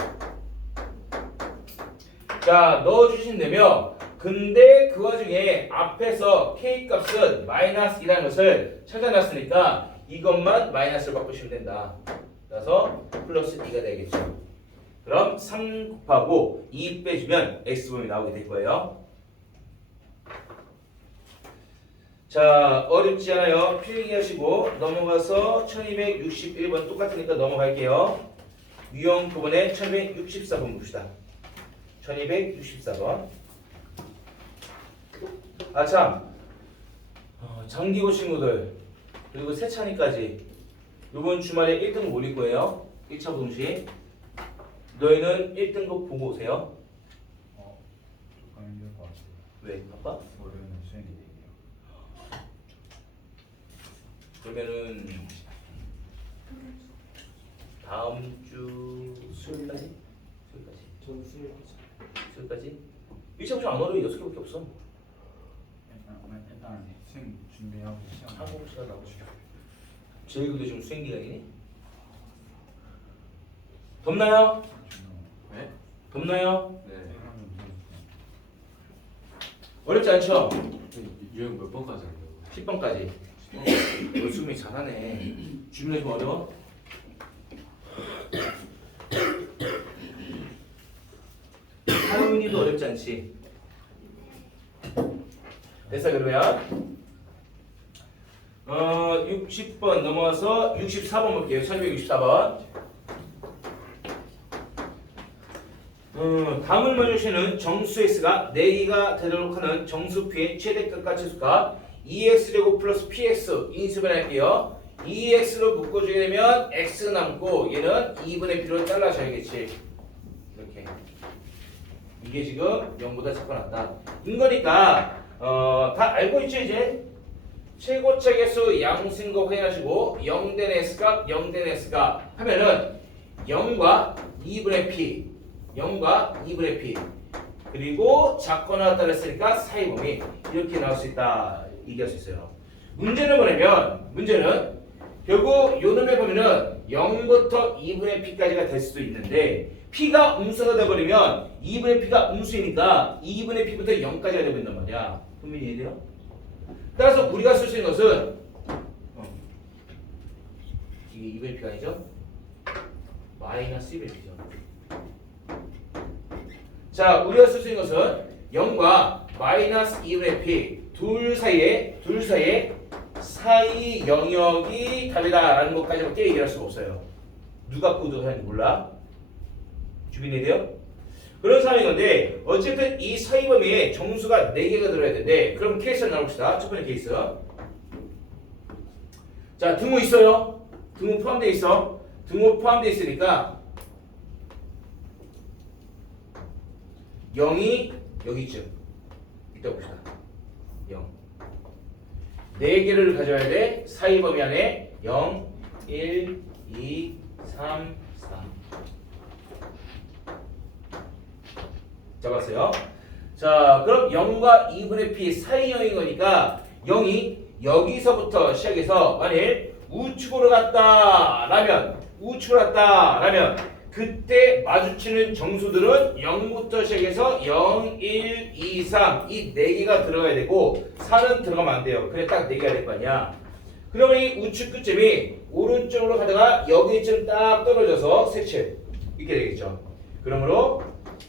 자 넣어주시면 되며 근데 그 와중에 앞에서 k 값은 마이너스 2라는 것을 찾아놨으니까 이것만 마이너스로 바꾸시면 된다. 그래서 플러스 2가 되겠죠. 그럼 3 곱하고 2 빼주면 x분이 나오게 될 거예요. 자, 어렵지 않아요. 필기 하시고 넘어가서 1261번 똑같으니까 넘어갈게요. 유형 부분에 1264번 봅시다. 1264번. 아참, 장기고 친구들 그리고 세찬이까지 이번 주말에 1등급 올릴 거예요. 1차 부동식. 너희는 1등급 보고 오세요. 조금 힘들 것 같아요. 왜? 바빠? 월요일은 수행이 되네요. 그러면은 다음 주 수요일까지? 저는 수요일까지. 1차 부동식 안 어려워. 6개밖에 없어. 일단 수행 준비하고 시험. 한국 시간 나오시죠. 제일구도 지금 수행 기간이니? 덥나요? 네? 덥나요? 네. 어렵지 않죠? 유형 몇 번까지 할게요? 10번까지. 너 수능이 잘하네. 주민이 좀 어려워? 하윤이도 어렵지 않지? 됐어 그러면 60번 넘어와서 64번 볼게요. 1264번. 다음을 맞으시는 정수 x가 4개가 되도록 하는 정수 p의 최대값과 최소값 2x제곱 플러스 px 인수분할게요. 2x로 묶어주게 되면 x 남고 얘는 2분의 p로 잘라줘야겠지. 이렇게 이게 지금 0보다 작고 낫다. 인 거니까 다 알고 있죠 이제? 최고차 개수 양수인 거 확인하시고 0된 S값 0된 S값 하면은 0과 2분의 P 0과 2분의 P 그리고 작거나 같다 그랬으니까 사이범위 이렇게 나올 수 있다 얘기할 수 있어요. 문제는 뭐냐면 문제는 결국 요 놈에 보면은 0부터 2분의 P까지가 될 수도 있는데 P가 음수가 돼버리면 2분의 P가 음수이니까 2분의 P부터 0까지가 되버린단 말이야. 분명히 이해돼요? 따라서 우리가 쓸 수 있는 것은 이게 2분의 P가 아니죠? 마이너스 2분의 P죠. 자, 우리가 쓸 수 있는 것은 0과 마이너스 2분의 P 둘 사이에 사이 영역이 답이다라는 것까지밖에 얘기할 수가 없어요. 누가 구도하는지 몰라? 주민이 돼요? 그런 상황인 건데 어쨌든 이 사이 범위에 정수가 4개가 들어야 되는데 그럼 케이스를 나눠봅시다. 첫 번째 케이스. 자, 등호 있어요. 등호 포함되어 있어. 등호 포함되어 있으니까 0이 여기쯤 이따 봅시다. 0 4개를 가져야 돼. 사이 범위 안에 0, 1, 2, 3, 4 잡았어요. 자, 그럼 0과 2분의 P 사이 0인 거니까 0이 여기서부터 시작해서 만일 우측으로 갔다라면 그때 마주치는 정수들은 0부터 시작해서 0, 1, 2, 3 이 4개가 들어가야 되고 4는 들어가면 안 돼요. 그래 딱 4개가 될 거 아니야. 그러면 이 우측 끝점이 오른쪽으로 가다가 여기쯤 딱 떨어져서 색칠 이렇게 되겠죠. 그러므로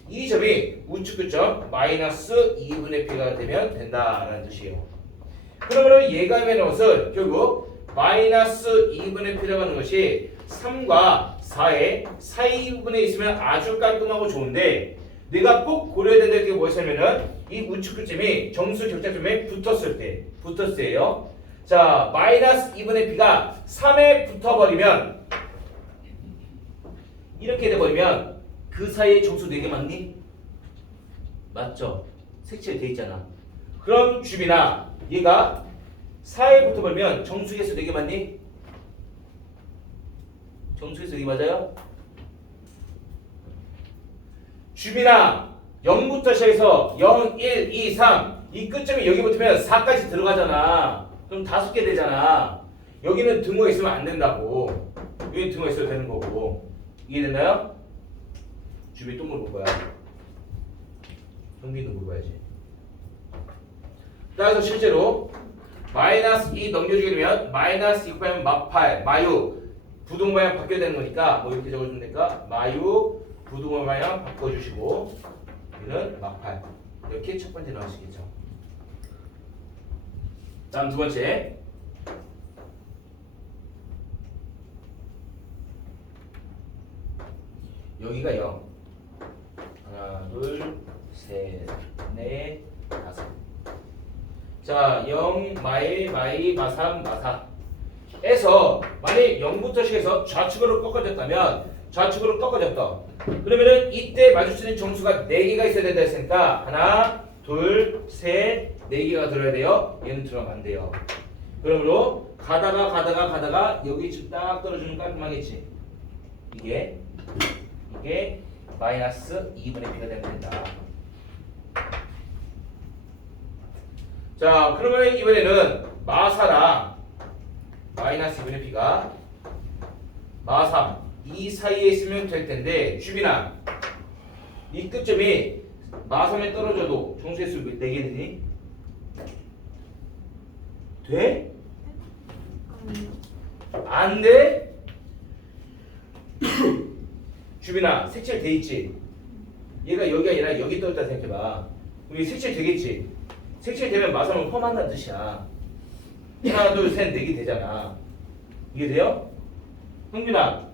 이 점이 우측 끝점 마이너스 2분의 P가 되면 된다라는 뜻이에요. 그러므로 얘가 되는 것은 결국 마이너스 2분의 P라고 하는 것이 3과 4의 사이 부분에 있으면 아주 깔끔하고 좋은데 내가 꼭 고려해야 될 게 뭐였냐면은 이 우측 끝점이 정수 격자점에 붙었을 때예요. 자, 마이너스 2분의 P가 3에 붙어버리면 이렇게 돼버리면 그 사이에 정수 4개 맞니? 맞죠? 색칠 돼 있잖아. 그럼 주빈아 얘가 4에 붙어버리면 정수 개수 4개 맞니? 정수 개수 4개 맞아요? 주빈아 0부터 시작해서 0, 1, 2, 3 이 끝점이 여기 붙으면 4까지 들어가잖아. 그럼 5개 되잖아. 여기는 등호가 있으면 안 된다고. 여기는 등호가 있어도 되는 거고. 이해됐나요? 주빈이 또 물어볼 거야. 형빈도 물어봐야지. 따라서 실제로 마이너스 2 넘겨주게 되면 마이너스 2 곱하면 마8 마유 부등호 방향 바뀌어야 되는 거니까 뭐 이렇게 적어주면 될까? 마유 부등호 방향 바꿔주시고 여기는 마8 이렇게 첫 번째 나오시겠죠. 다음 두 번째 여기가 0 하나 둘 셋 넷 다섯 자 0 마일 마이 마3 마4 에서 만약 0부터 시작해서 좌측으로 꺾어졌다면 좌측으로 꺾어졌다 그러면은 이때 마주치는 정수가 4개가 있어야 된다 했으니까 하나 둘 셋 4개가 들어야 돼요. 얘는 들어가면 안 돼요. 그러므로 가다가 여기쯤 딱 떨어지면 깔끔하겠지. 이게 마이너스 2분의 P가 되면 된다. 자 그러면 이번에는 마사랑 마이너스 2분의 P가 마3 이 사이에 있으면 될 텐데 주빈아 이 끝점이 마3에 떨어져도 정수의 수 4개 되니? 돼? 안 돼? 주빈아 색칠 돼 있지? 얘가 여기가 아니라 여기 떠있다 생각해봐. 그럼 색칠 되겠지? 색칠 되면 마3은 펌한다는 뜻이야. 하나 둘 셋 4개 되잖아. 이해돼요? 흥빈아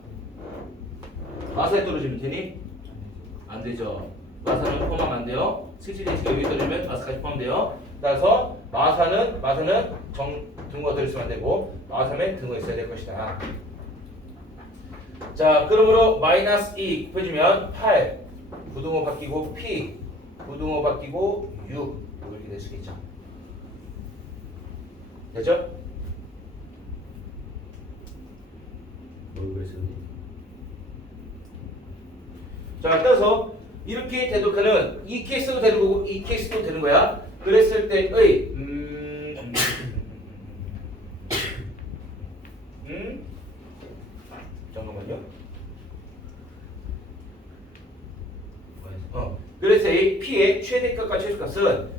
마사에 떨어지면 되니? 안 되죠. 마사는 포함하면 안 돼요. 색칠이 여기 떨어지면 마사까지 포함돼요. 따라서 마사는 등호가 들어있으면 안 되고 마삼에 등호가 있어야 될 것이다. 자 그러므로 마이너스 2 곱해주면 8 부등호 바뀌고 P 부등호 바뀌고 6 이렇게 될 수 있죠. 됐죠? 뭘 그랬었니? 자, 따라서 이렇게 대독하는 이 케이스도 되는 거고 이 케이스도 되는 거야. 그랬을 때의 잠깐만요. 그래서 이 P의 최대값과 최소값은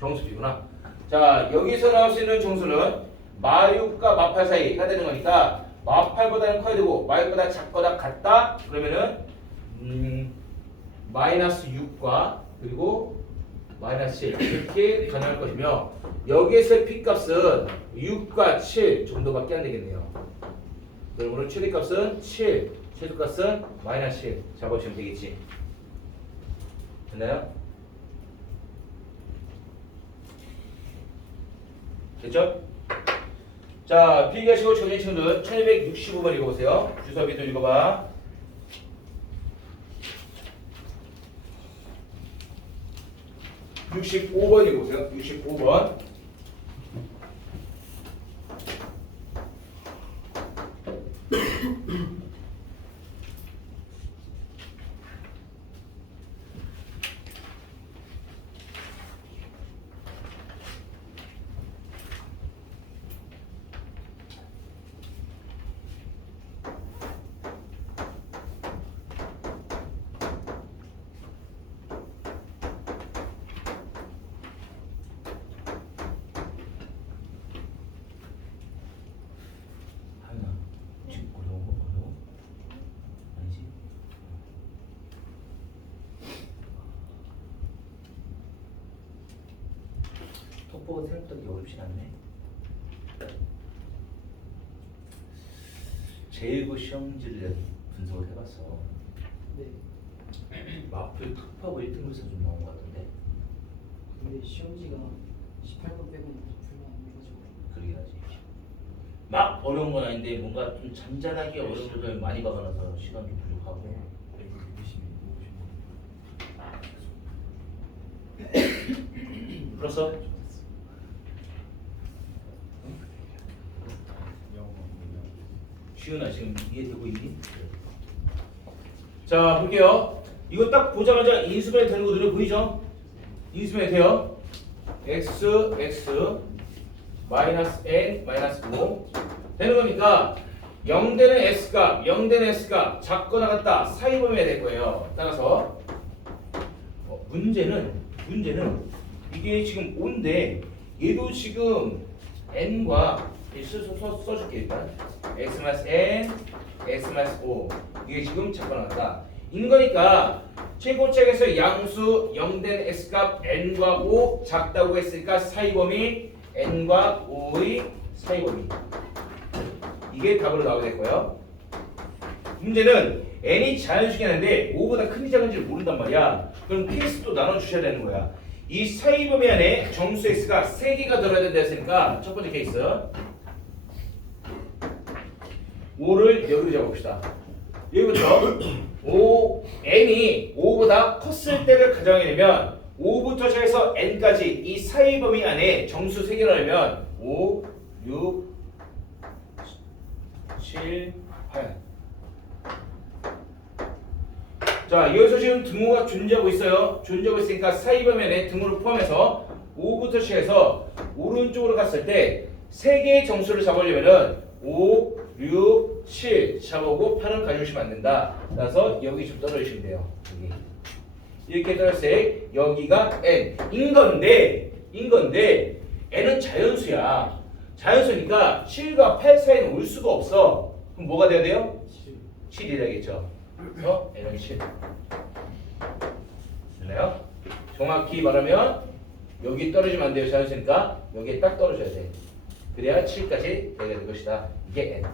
정수비구나. 자, 여기서 나올 수 있는 정수는 마6과 마8 사이가 되는 거니까 마8보다는 커야 되고 마6보다 작거나 같다. 그러면은 마이너스 6과 그리고 마이너스 7 이렇게 가능할 것이며 여기에서 P값은 6과 7 정도밖에 안 되겠네요. 그러므로 최대값은 7, 최소값은 마이너스 7 잡아주시면 되겠지. 됐나요? 됐죠? 자, 필기하시고 정리 친구들 1265번 읽어보세요. 주섭이도 읽어봐. (65번) 읽어보세요. 65번. 톡보가 생각보다 어렵진 않네. 제1고 시험지를 분석을 해봤어. 네. 마플 톡하고 1등급에서 좀 나온 것 같은데. 근데 시험지가 18번 빼고는 다 풀면 안 돼가지고. 그러긴 하지. 막 어려운 건 아닌데 뭔가 좀 잔잔하게 어려운 것들 많이 박아놔서 시간 좀 부족하고. 풀었어? 시은아 지금 이해되고 있니? 자, 볼게요. 이거 딱 보자마자 인수분해 되는 거 눈에 보이죠? 인수분해 돼요. x 마이너스 n 마이너스 5 되는 거니까 0 되는 s가 0 되는 s가 작거나 같다 사이 범위가 될 거예요. 따라서 문제는 이게 지금 5인데 얘도 지금 n과 써줄게 일단 x 마이너스 n x 마이너스 5 이게 지금 작거나 같다 있는 거니까 최고짝에서 양수 0 된 x값 n과 5 작다고 했으니까 사이범위 n과 5의 사이범위 이게 답으로 나오게 될 거예요. 문제는 n이 자연수이는데 5보다 큰지 작은지를 모른단 말이야. 그럼 케이스도 나눠주셔야 되는 거야. 이 사이범위 안에 정수 x가 3개가 들어야 된다 했으니까 첫 번째 케이스 5를 여기로 잡아봅시다. 여기부터 n이 5보다 컸을 때를 가정하게 되면 5부터 시작해서 n까지 이 사이 범위 안에 정수 3개를 하려면 5, 6, 7, 8 자, 여기서 지금 등호가 존재하고 있어요. 존재하고 있으니까 사이 범위 안에 등호를 포함해서 5부터 시작해서 오른쪽으로 갔을 때 3개의 정수를 잡으려면은 5, 6, 7 잡아오고 8은 가져오시면 안 된다. 따라서 여기 좀 떨어지시면 돼요. 여기. 이렇게 떨어질 때 여기가 n인 건데 n은 자연수야. 자연수니까 7과 8 사이는 올 수가 없어. 그럼 뭐가 돼야 돼요? 7이라겠죠. 그래서 n은 7. 됐나요? 정확히 말하면 여기 떨어지면 안 돼요. 자연수니까 여기에 딱 떨어져야 돼. 그래야 7까지 되게 될 것이다. 이게 n.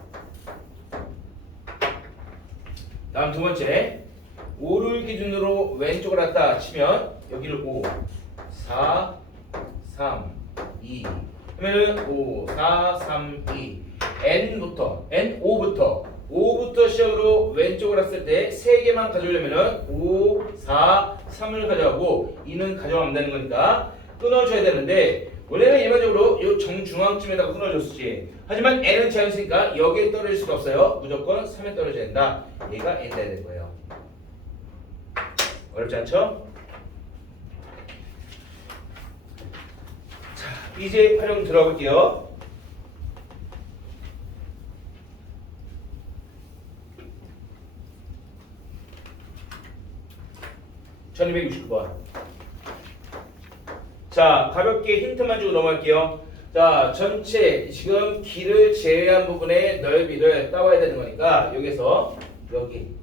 다음 두 번째 5를 기준으로 왼쪽을 왔다 치면 여기를 5, 4, 3, 2 그러면 5, 4, 3, 2 N부터 N5부터 5부터 시작으로 왼쪽으로 왔을 때 3개만 가져오려면은 5, 4, 3을 가져가고 2는 가져가면 안 되는 거니까 끊어줘야 되는데 원래는 일반적으로 이 정중앙쯤에다가 끊어줬지. 하지만 N은 제한이 있으니까 여기에 떨어질 수가 없어요. 무조건 3에 떨어져야 된다. 얘가 N 돼야 될 거예요. 어렵지 않죠? 자, 이제 활용 들어가 볼게요. 1269번. 자, 가볍게 힌트만 주고 넘어갈게요. 자, 전체 지금 길을 제외한 부분의 넓이를 따와야 되는 거니까 여기서 여기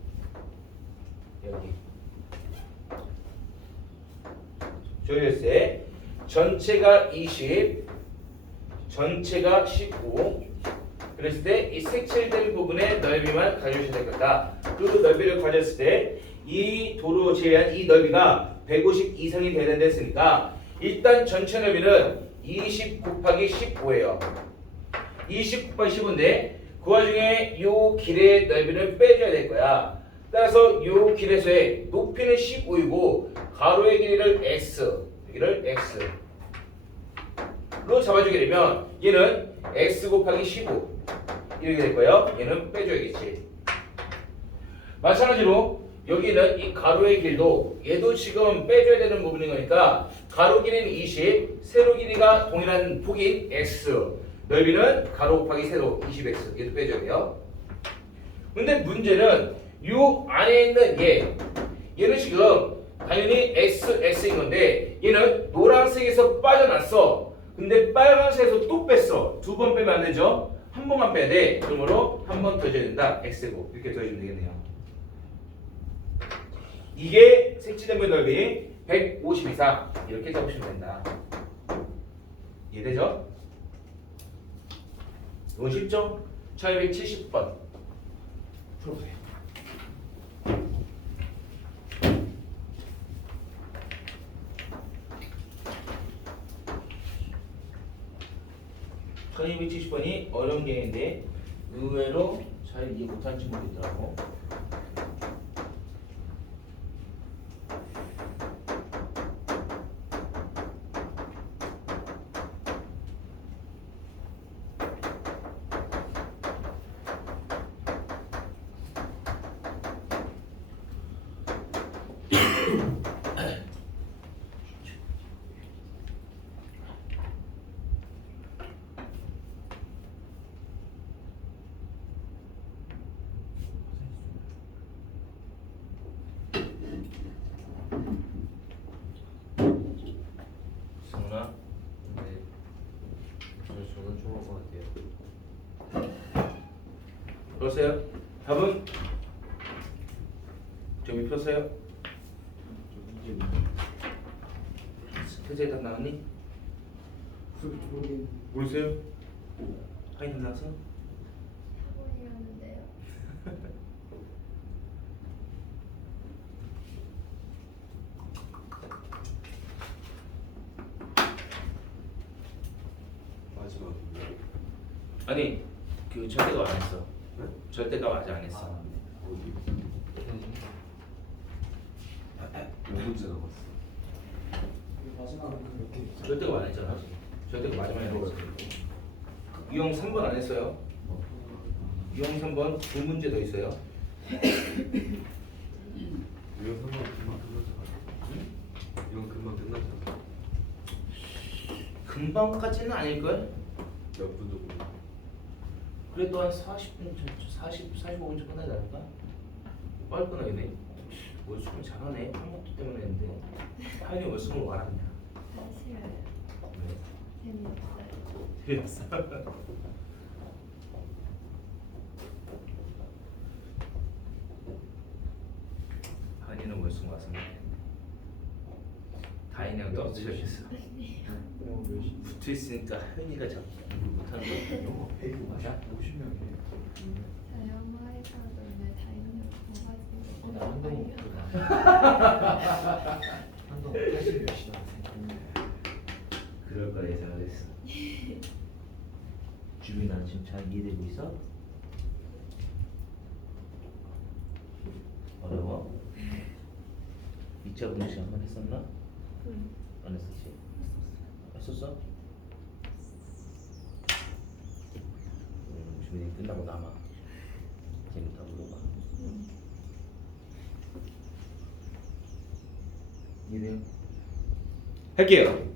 조율세 전체가 20, 전체가 19. 그랬을 때 이 색칠된 부분의 넓이만 가져오셔야 될 거다. 그 넓이를 가졌을 때 이 도로 제외한 이 넓이가 150 이상이 돼야 된다 했으니까 일단 전체 넓이는 20 곱하기 15예요. 20 곱하기 15인데 그 와중에 이 길의 넓이를 빼줘야 될 거야. 따라서 이 길에서의 높이는 15이고 가로의 길이를 x, 여기를 x로 잡아주게 되면 얘는 x 곱하기 15 이렇게 될 거예요. 얘는 빼줘야겠지. 마찬가지로 여기는 이 가로의 길도 얘도 지금 빼줘야 되는 부분인 거니까 가로 길이는 20, 세로 길이가 동일한 폭인 x, 넓이는 가로 곱하기 세로 20x 얘도 빼줘야 돼요. 근데 문제는 이 안에 있는 얘는 지금 당연히 x인 건데 얘는 노란색에서 빠져났어. 근데 빨간색에서 또 뺐어. 2번 빼면 안 되죠. 한 번만 빼야 돼. 그러므로 한 번 더 줘야 된다. x고 이렇게 더해주면 되겠네요. 이게 색칠된 부의 넓이 150 이상 이렇게 잡으시면 된다. 이해되죠? 이건 쉽죠? 1270번 풀어보세요. (1270번이) 어려운 게임인데 의외로 잘 이해 못하는 친구도 있더라고. 승훈아, 네. 저는 좋은 것 같아요. 그러세요? 답은? 저기 펴세요. 태재에 답 나왔니? 모르겠는데. 모르세요? 하이 답 나왔어? 4번이었는데요. 마지막인데. 아니 그 절대값 안 했어. 네? 절대값 아직 안 했어. 어디? 몇 문제 남았어? 마지막은 그렇게. 절대값 안 했잖아. 절대값 마지막에 했어. 유형 3번 안 했어요. 유형 3번 두 문제 더 있어요. 이건 금방 끝나잖아. 이건 금방 끝나잖아. 금방까지는 아닐걸? 몇 분 정도? 그래도 한 40분, 45분 전 끝나지 않을까? 빨리 끝나겠네. 월수금 잘하네. 한국도 때문에 했는데. 하연이 월수금 와라 그냥. 싫어요. 네. 재미없어요. 되었어. 하연이는 월수금 왔으면 다인이랑도 붙여있어. 붙어 있으니까 하연이가 자꾸 못하는 거야. 영어 100 50명이에요. 저 영어 할까도 오늘 다이너믹 봐가지고. 나 한동 한동 80 몇이나 그럴 거라 예상을 했어. 주민아 지금 잘 이해되고 있어? 어려워? 2차 분식 한번 했었나? 안 했었지? 했었어? 주민이 끝나고 남아. 재밌다 물어봐. 이해돼요? 할게요.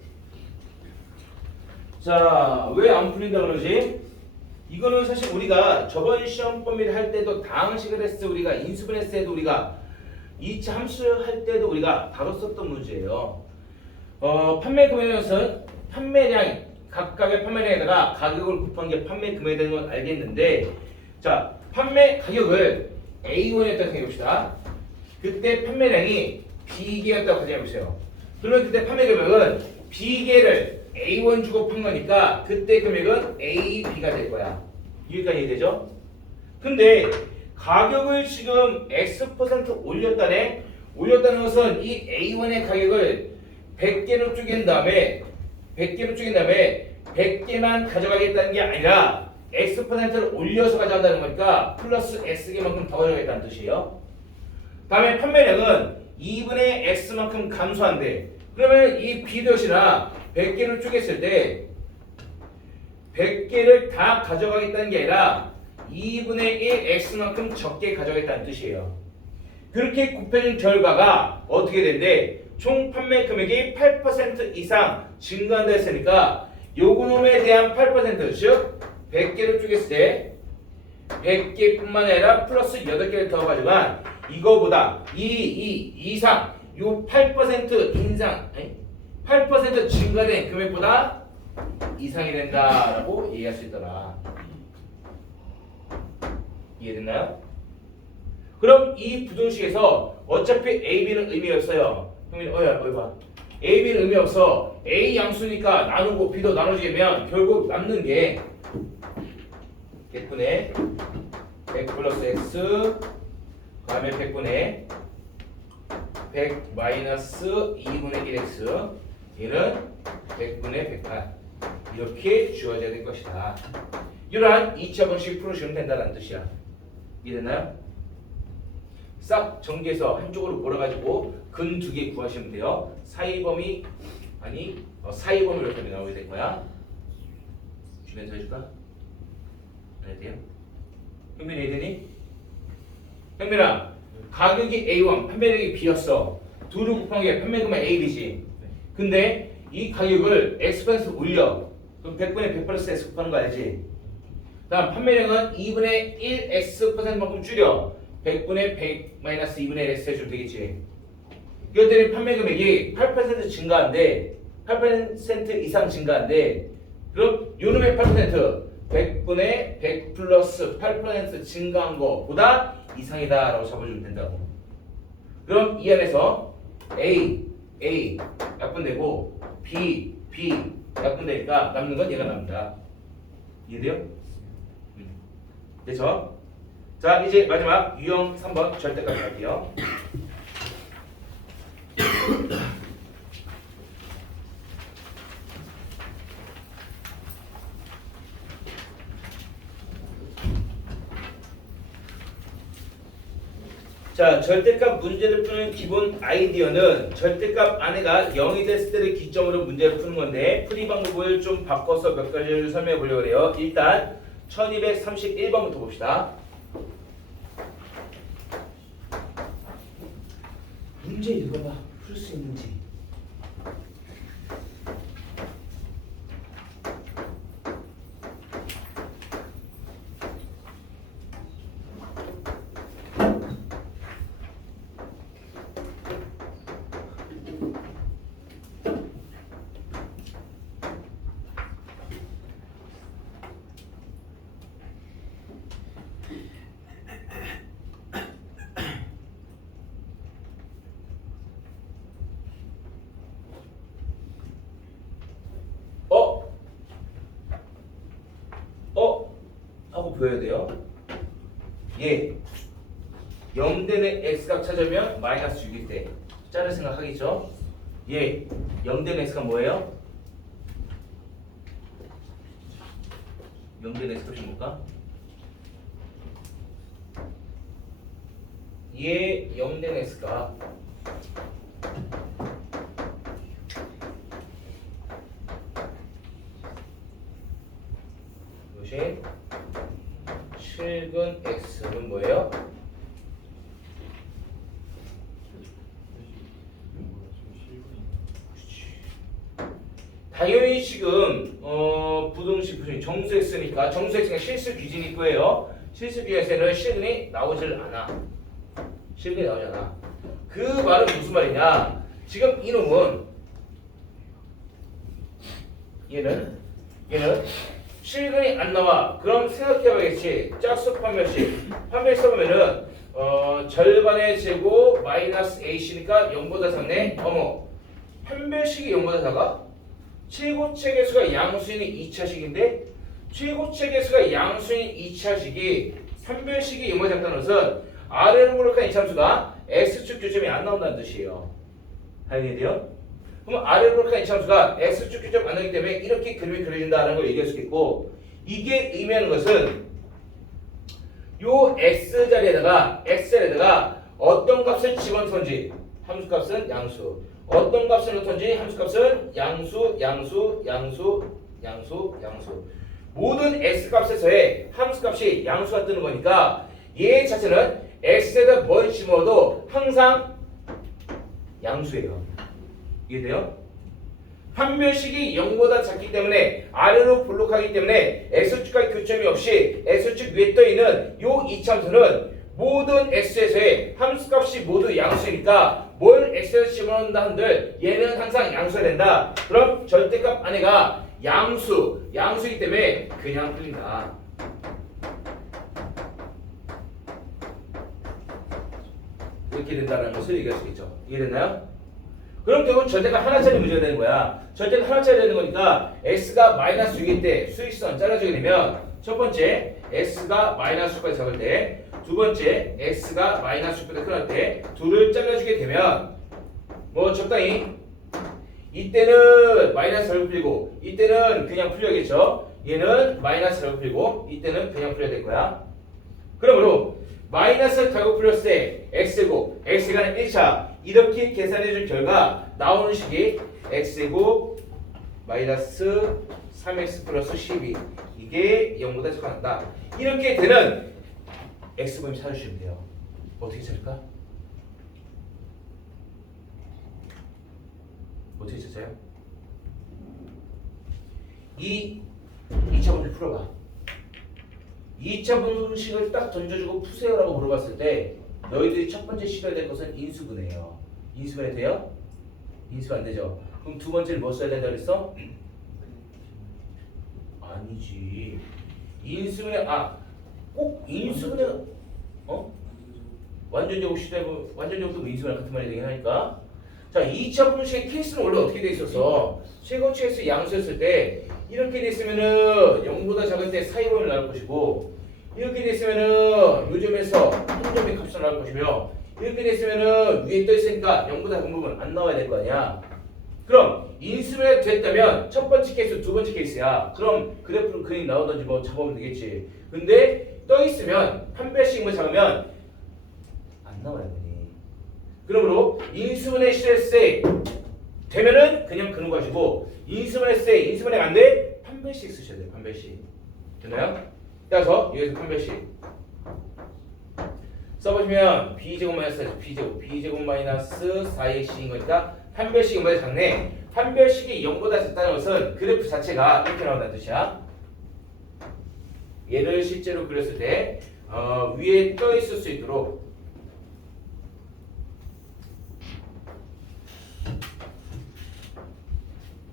자, 왜 안 풀린다 그러지? 이거는 사실 우리가 저번 시험 범위를 할 때도 다항식을 했을 때 우리가 인수분 했을 때도 우리가 2차 함수 할 때도 우리가 다뤘었던 문제예요. 판매 금액은 판매량 각각의 판매량에다가 가격을 곱한 게 판매 금액이 되는 건 알겠는데, 자, 판매 가격을 A1이었다고 생각해 봅시다. 그때 판매량이 B개였다고 가정해 보세요. 그러면 그때 판매 금액은 B개를 A1 주고 판 거니까 그때 금액은 AB가 될 거야. 여기까지 이해되죠? 근데 가격을 지금 X% 올렸다네. 올렸다는 것은 이 A1의 가격을 100개로 쪼갠 다음에 100개만 가져가겠다는 게 아니라 X%를 올려서 가져간다는 거니까 플러스 X개만큼 더 가져가겠다는 뜻이에요. 다음에 판매량은 2분의 X만큼 감소한대. 그러면 이 B도 역시나 100개를 쪼갰을 때 100개를 다 가져가겠다는 게 아니라 2분의 1 X만큼 적게 가져가겠다는 뜻이에요. 그렇게 곱해준 결과가 어떻게 된대? 총 판매 금액이 8% 이상 증가한다 했으니까 요금에 대한 8% 즉 100개를 쪼갰을 때 100개뿐만 아니라 플러스 8개를 더 가져간 이거보다 이상 요 8% 인상 8% 증가된 금액보다 이상이 된다라고 얘기할 수 있더라. 이해됐나요? 그럼 이 부등식에서 어차피 AB는 의미 없어요. 형님 어이 봐. AB는 의미 없어. A 양수니까 나누고 B도 나눠지면 결국 남는 게 100분의 100 플러스 X 그다음에 100분의 100 마이너스 2분의 1X 얘는 100분의 108 이렇게 주어져야 될 것이다. 이러한 2차 방식 풀어주면 된다는 뜻이야. 이해됐나요? 싹 전개해서 한쪽으로 몰아가지고 근 2개 구하시면 돼요. 사이범위 아니 사이범위 이렇게 나오게 될 거야. 주변에서 해줄까? 안 해도 돼요? 형민이 이해되니? 형민아 가격이 A1 판매량이 B였어. 둘을 곱한 게 판매금은 A, B지. 근데 이 가격을 X% 올려. 그럼 100분의 100 플러스 X 곱하는 거 알지? 다음 판매량은 2분의 1 X%만큼 줄여 100분의 100 마이너스 2분의 1 X 해주면 되겠지. 이것들이 판매 금액이 8% 증가한데 8% 이상 증가한데 그럼 요놈의 8% 100분의 100 플러스 8% 증가한 거보다 이상이다 라고 잡아주면 된다고. 그럼 이 안에서 A 약분되고 B 약분되니까 남는 건 얘가 남는다. 이해돼요? 그래서 자 이제 마지막 유형 3번 절대값 갈게요. 자, 절대값 문제를 푸는 기본 아이디어는 절대값 안에가 0이 됐을 때를 기점으로 문제를 푸는 건데 풀이 방법을 좀 바꿔서 몇 가지를 설명해 보려고 해요. 일단 1231번부터 봅시다. 문제 읽어봐. 풀 수 있는지. 하고 보여야 돼요. 예. 0 되는 x값 찾으면 마이너스 6일 때 짜를 생각하겠죠? 예. 0 되는 x가 뭐예요? 0된 x값이 뭘까? 얘 0된 x가 이것이 실근 x는 뭐예요? 당연히 지금 부등식 정수 x니까 정수 x가 실수 기준이 있고요. 실수 기준에서는 실근이 나오질 않아. 실근이 나오지 않아. 그 말은 무슨 말이냐? 지금 이놈은 얘는 실근이 안 나와. 그럼 생각해봐야겠지. 짝수 판별식 써보면은 절반의 제곱 마이너스 a씨니까 0보다 작네. 어머, 판별식이 0보다 작아? 최고체 개수가 양수인 2차식인데 최고체 개수가 양수인 2차식이 판별식이 0보다 작다는 것은 아래로 볼록한 이참수가 x축 교점이 안 나온다는 뜻이에요. 알겠어요? 그럼 아래로 볼록한 이참수가 x축 교점 안 나오기 때문에 이렇게 그림이 그려진다는 걸 얘기할 수 있겠고, 이게 의미하는 것은 요 x 자리에다가 어떤 값을 집어넣던지 함수값은 양수, 어떤 값을 넣던지 함수값은 양수. 모든 x값에서의 함수값이 양수가 뜨는 거니까 얘 자체는 x에다 뭘 집어넣어도 항상 양수예요. 이해돼요? 판별식이 0보다 작기 때문에 아래로 볼록하기 때문에 x축과 교점이 없이 x축 위에 떠있는 요 이참수는 모든 x에서의 함수값이 모두 양수니까 뭘 x에서 집어넣는다 한들 얘는 항상 양수가 된다. 그럼 절대값 안에가 양수이기 때문에 그냥 풀린다. 이렇게 된다는 것을 얘기할 수 있죠. 이해됐나요? 그럼 결국 절대값 하나짜리 문제가 되는 거야. 절대값 하나짜리 되는 거니까 x가 마이너스 6일 때 수익선 잘라주게 되면 첫 번째 x가 마이너스 6까지 잡을 때, 두 번째 x가 마이너스 6보다 큰할 때 둘을 잘라주게 되면 뭐 적당히 이때는 마이너스 절구 풀리고 이때는 그냥 풀려야겠죠. 얘는 마이너스 절구 풀리고 이때는 그냥 풀려야 될 거야. 그러므로 마이너스 절구 풀렸을 때 x제곱, x가 1차 이렇게 계산해 준 결과 나오는 식이 x제곱 마이너스 3x 플러스 12 이게 0보다 작다. 이렇게 되는 x분임 찾아주시면 돼요. 어떻게 찾을까? 어떻게 찾아요? 이 2차 분식 풀어봐. 2차 분식을 딱 던져주고 푸세요라고 물어봤을 때 너희들이 첫 번째 시도해야 될 것은 인수분해예요. 인수분해 돼요? 인수가 안 되죠. 그럼 두 번째를 뭐 써야 된다 그랬어? 아니지. 인수분해 꼭 인수분해 완전제곱 시도해보면 완전제곱도 인수분해 같은 말이 되긴 하니까. 자, 2차 분식의 케이스는 원래 어떻게 돼 있었어? 최고치 개수 양수였을 때 이렇게 돼 있으면은 0보다 작을 때 사이번을 나올 것이고, 이렇게 돼 있으면은 요점에서 한 점의 값을 나올 것이며, 이렇게 돼 있으면은 위에 떠 있으니까 0보다 작은 부분 안 나와야 될 거 아니야. 그럼 인수분해 됐다면 첫 번째 케이스, 두 번째 케이스야. 그럼 그래프로 그림 나오든지 뭐 잡으면 되겠지. 근데 떠 있으면 한 배씩 뭐 잡으면 안 나와야 되니. 그러므로 인수분해 실했을 때 되면은 그냥 그는 것이고, 인수분했을 때 인수분해 안 돼? 한 배씩 쓰셔야 돼요. 한 배씩. 됐나요? 따라서 여기서 한 배씩 써보시면 b제곱 마이너스 b제곱 마이너스 4x인 거니까 한 배씩이 뭐가 작네. 한 배씩이 0보다 작다는 것은 그래프 자체가 이렇게 나온다는 뜻이야. 얘를 실제로 그렸을 때 위에 떠 있을 수 있도록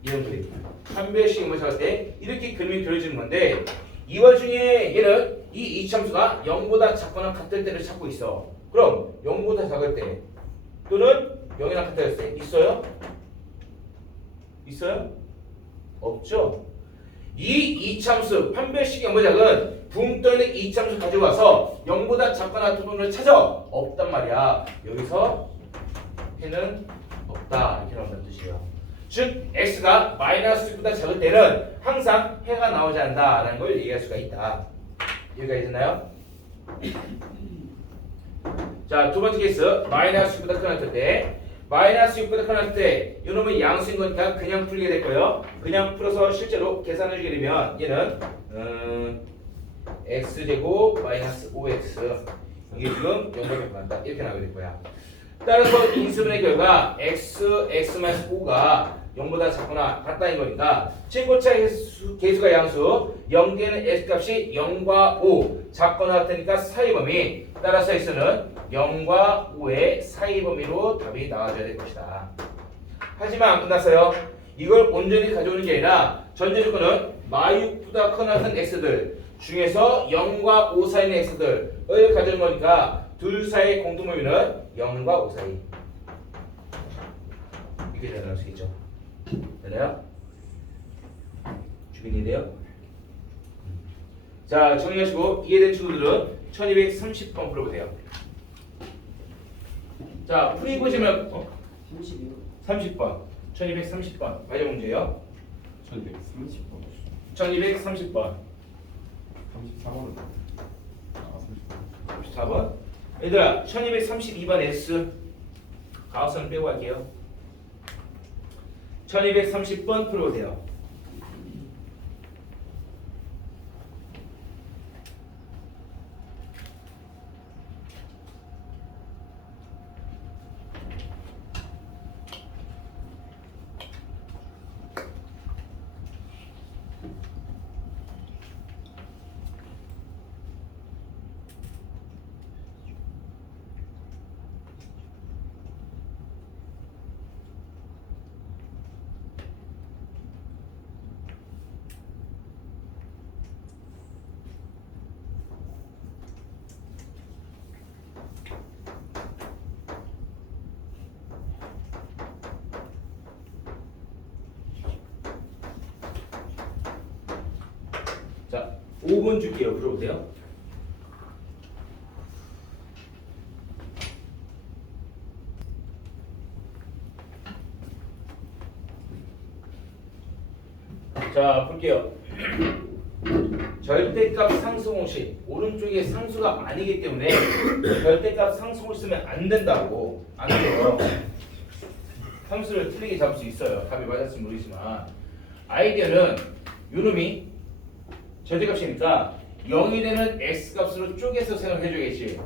이런 그림. 한 배씩 뭐 작을 때 이렇게 그림이 그려지는 건데, 이 와중에 얘는 이 이참수가 0보다 작거나 같을 때를 찾고 있어. 그럼 0보다 작을 때 또는 0이나 같을 때 있어요? 있어요? 없죠? 이 이참수 판별식 0보다 작은 붕 떠있는 이참수 가지고 와서 0보다 작거나 같은 부분을 찾아. 없단 말이야. 여기서 해는 없다 이렇게 나온다는 뜻이에요. 즉 x가 마이너스 6보다 작을 때는 항상 해가 나오지 않는다라는 걸 얘기할 수가 있다. 여기까지 됐나요? 자, 두 번째 케이스 마이너스 6보다 큰 때 마이너스 6보다 큰 때 이놈은 양수인 거니까 그냥 풀게 될 거예요. 그냥 풀어서 실제로 계산해 주게 되면 얘는 x제곱 마이너스 5x 이게 지금 0보다 같다 이렇게 나오게 될 거야. 따라서 인수분의 결과 x, x-5가 0보다 작거나 같다는 거니까 최고차 계수가 양수 0되는 x값이 0과 5 작거나 같으니까 사이 범위 따라서 x는 0과 5의 사이 범위로 답이 나와줘야 될 것이다. 하지만 안 끝났어요. 이걸 온전히 가져오는 게 아니라 전제 조건은 마육보다 커나큰 x들 중에서 0과 5 사이의 x들을 가져온 거니까 둘 사이의 공통 범위는 0과 5 사이 이렇게 나올 수 있죠. 되나요? 주민이돼요? 자, 정리하시고 이해된 친구들은 1230번 풀어보세요. 자, 풀이 보시면 30이요. 30번 1230번 마지막 문제예요. 1230번 1230번 34번은 34번 얘들아 1232번 S 가우스는 빼고 할게요. 1230번 풀어보세요. 자, 5번 줄게요. 풀어보세요. 자, 볼게요. 절대값 상수 공식 오른쪽에 상수가 아니기 때문에 절대값 상수를 쓰면 안 된다고. 안 돼요. 상수를 틀리게 잡을 수 있어요. 답이 맞았으면 모르겠지만 아이디어는 요놈이 절대값이니까 0이 되는 x값으로 쪼개서 생각해줘야겠지.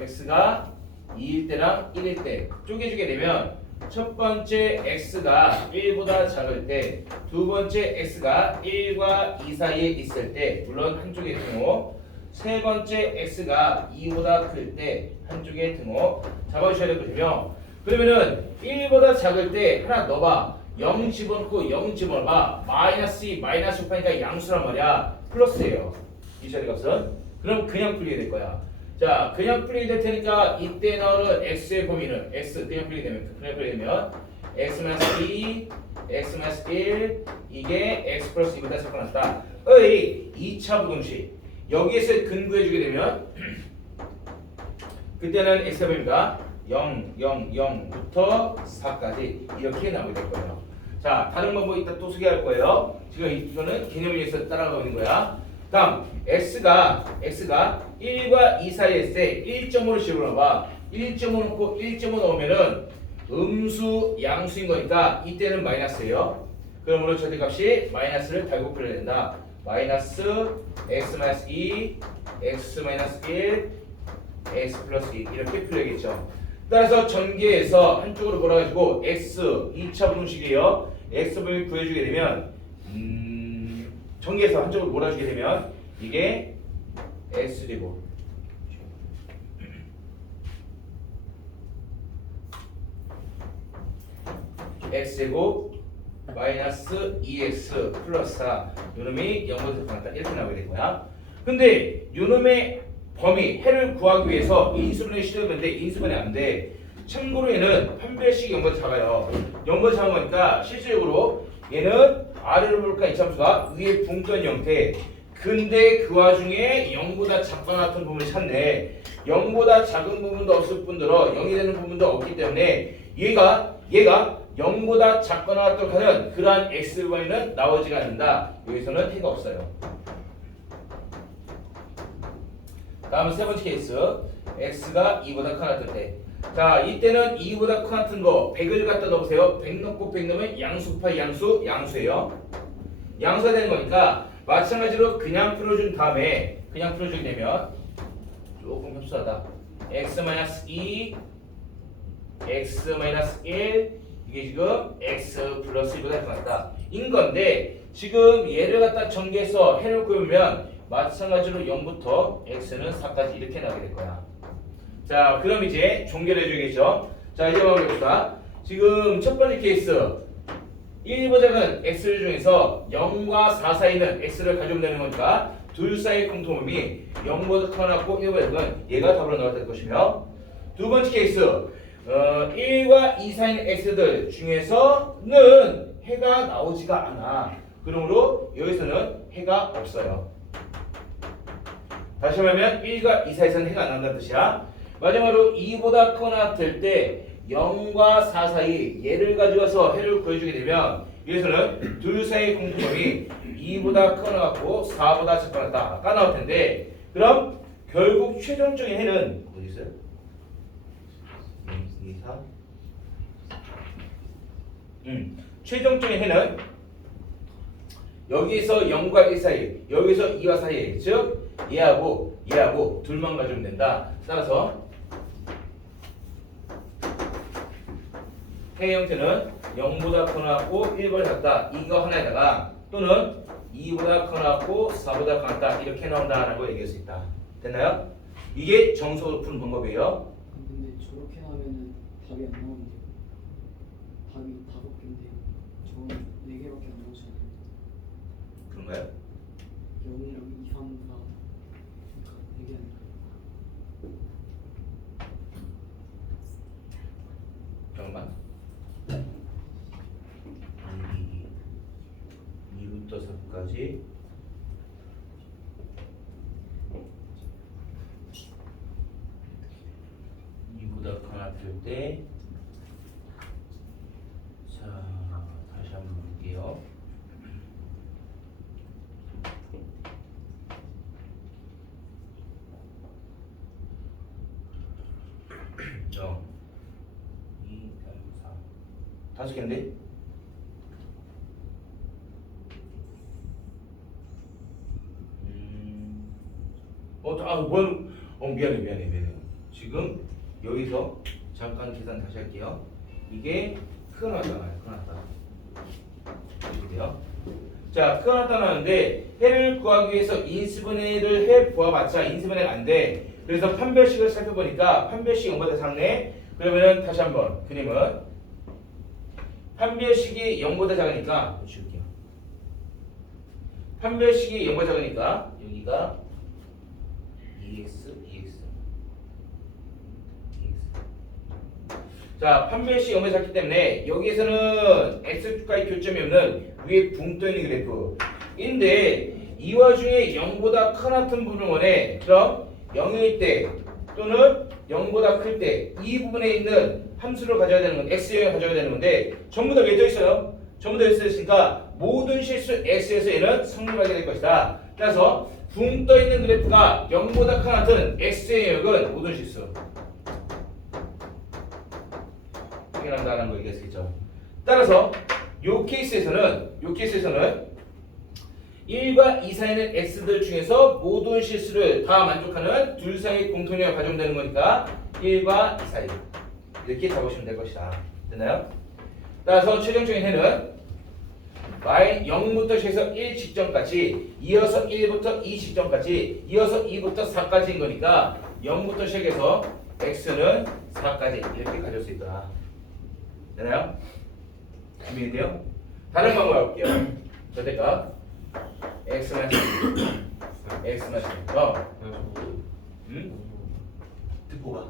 x가 2일 때랑 1일 때 쪼개주게 되면 첫 번째 x가 1보다 작을 때, 두 번째 x가 1과 2 사이에 있을 때, 물론 한쪽의 등호, 세 번째 x가 2보다 클 때 한쪽의 등호 잡아주셔야 되거든요. 그러면은 1보다 작을 때 하나 넣어봐. 0 집어넣고 0 집어넣어봐. 마이너스 2, 마이너스 6 하니까 양수란 말이야. 플러스예요. 이 자리값은. 그럼 그냥 풀리게 될 거야. 자, 그냥 풀리게 될 테니까 이때 나오는 x의 범위는 x 그냥 풀리게 되면 x-2, x-1 이게 x 플러스 2보다 작고 났다. 의 2차 부등식 여기에서 근구해주게 되면 그때는 x의 범위가 0, 0, 0부터 4까지 이렇게 나오게 될 거예요. 자, 다른 방법 이따 또 소개할 거예요. 지금 이거는 개념을 위해서 따라가고 있는 거야. 다음 x가 1과 2 사이에 있을 때 1.5를 집어넣어봐. 1.5 넣고 1.5 넣으면은 음수 양수인 거니까 이때는 마이너스예요. 그러므로 절대값이 마이너스를 달고 풀어야 된다. 마이너스 x-2 x-1 x 플러스 2 이렇게 풀어야겠죠. 따라서 전개해서 한쪽으로 몰아가지고 x 2차 분식이에요. x를 구해주게 되면 전개해서 한쪽으로 몰아주게 되면 이게 x제곱 x제곱 마이너스 2x 플러스 4 요놈이 0보다 작다 이렇게 나오게 될 거야. 근데 요놈의 범위 해를 구하기 위해서 인수분해 시도했는데 인수분해 안 돼. 참고로 얘는 판별식이 0보다 작아요. 0보다 작은 거니까 실질적으로 얘는 아래로 볼까 이 참수가 위에 붕뜬 형태. 근데 그 와중에 0보다 작거나 같은 부분을 찾네. 0보다 작은 부분도 없을 뿐더러 0이 되는 부분도 없기 때문에 얘가 0보다 작거나 같도록 하는 그러한 xy는 나오지가 않는다. 여기서는 해가 없어요. 다음 세 번째 케이스. x가 2보다 크거나 같을 때. 자, 이때는 2보다 크거나 같은 거 100을 갖다 넣어보세요. 100 넣고 100 넣으면 양수파 양수예요. 양수가 되는 거니까 마찬가지로 그냥 풀어준 다음에 그냥 풀어주게 되면 조금 협소하다. x-2 x-1 이게 지금 x 플러스 1보다 같다 인 건데, 지금 얘를 갖다 전개해서 해놓고 보면 마찬가지로 0부터 x는 4까지 이렇게 나오게 될 거야. 자, 그럼 이제 종결해 주겠죠. 자, 이제 한번 해봅시다. 지금 첫 번째 케이스 1보다는 x를 중에서 0과 4 사이는 x를 가져오면 되는 거니까 둘 사이의 공통점이 0보다 크거나 같고 1보다 작은 얘가 답으로 나올 것이며, 두 번째 케이스 1과 2 사이는 x들 중에서는 해가 나오지가 않아. 그러므로 여기서는 해가 없어요. 다시 말하면 1과 2 사이에서는 해가 안 난다는 뜻이야. 마지막으로 2보다 크거나 같을 때 0과 4 사이 얘를 가져와서 해를 구해주게 되면 여기서는 둘 사이의 공통점이 2보다 크거나 같고 4보다 작거나 같다가 나올 텐데, 그럼 결국 최종적인 해는 어디 있어요? 2, 4. 최종적인 해는 여기서 0과 1 사이, 여기서 2와 사이, 즉 얘하고 둘만 가지면 된다. 따라서 해 형태는 0보다 크거나 같고 1보다 작다 이거 하나에다가, 또는 2보다 크거나 같고 4보다 작다 이렇게 나온다라고 얘기할 수 있다. 됐나요? 이게 정석으로 푸는 방법이에요. 근데 저렇게 하면은 답이 안 나오는데요. 답이 5개인데 저는 4개밖에 안 나오잖아요. 그런가요? 0이랑 2, 3, 4 그러니까 4개 아닐까요? 잠깐만. 2부터 4까지 이보다 크거나 같을 때, 자 다시 한번 볼게요. 영 2, 3, 4 다섯 개인데? 미안해. 지금 여기서 잠깐 계산 다시 할게요. 이게 크거나잖아요. 크거나다. 보시면 자, 크거나다 나는데 해를 구하기 위해서 인수분해 해를 해 보아봤자 인수분해가 안 돼. 그래서 판별식을 살펴보니까 판별식 0보다 작네. 그러면은 다시 한번 그림은 판별식이 0보다 작으니까 지울게요. 판별식이 0보다 작으니까 여기가 EX. 자, 판별식 0보다 작기 때문에 여기에서는 X축과의 교점이 없는 위에 붕 떠있는 그래프인데, 이 와중에 0보다 큰 같은 부분을 원해. 그럼 0일 때 또는 0보다 클 때 이 부분에 있는 함수를 가져야 되는 건 X형을 가져야 되는 건데, 전부 다 왜 떠있어요? 전부 다 있으니까 모든 실수 X에서 얘는 성립하게 될 것이다. 따라서 붕 떠있는 그래프가 0보다 큰 같은 X의 영역은 모든 실수 확인한다는 걸 얘기했겠죠. 따라서 요 케이스에서는 1과 2 사이는 x들 중에서 모든 실수를 다 만족하는 둘 사이의 공통점을 가져오면 되는 거니까 1과 2 사이 이렇게 잡으시면 될 것이다. 됐나요? 따라서 최종적인 해는 0부터 시작해서 1 직전까지, 이어서 1부터 2 직전까지, 이어서 2부터 4까지인 거니까 0부터 시작해서 x는 4까지 이렇게 가져올 수 있다. 되나요? 준비돼요? 다른 방법 해볼게요. 절대값 x만 듣고 가.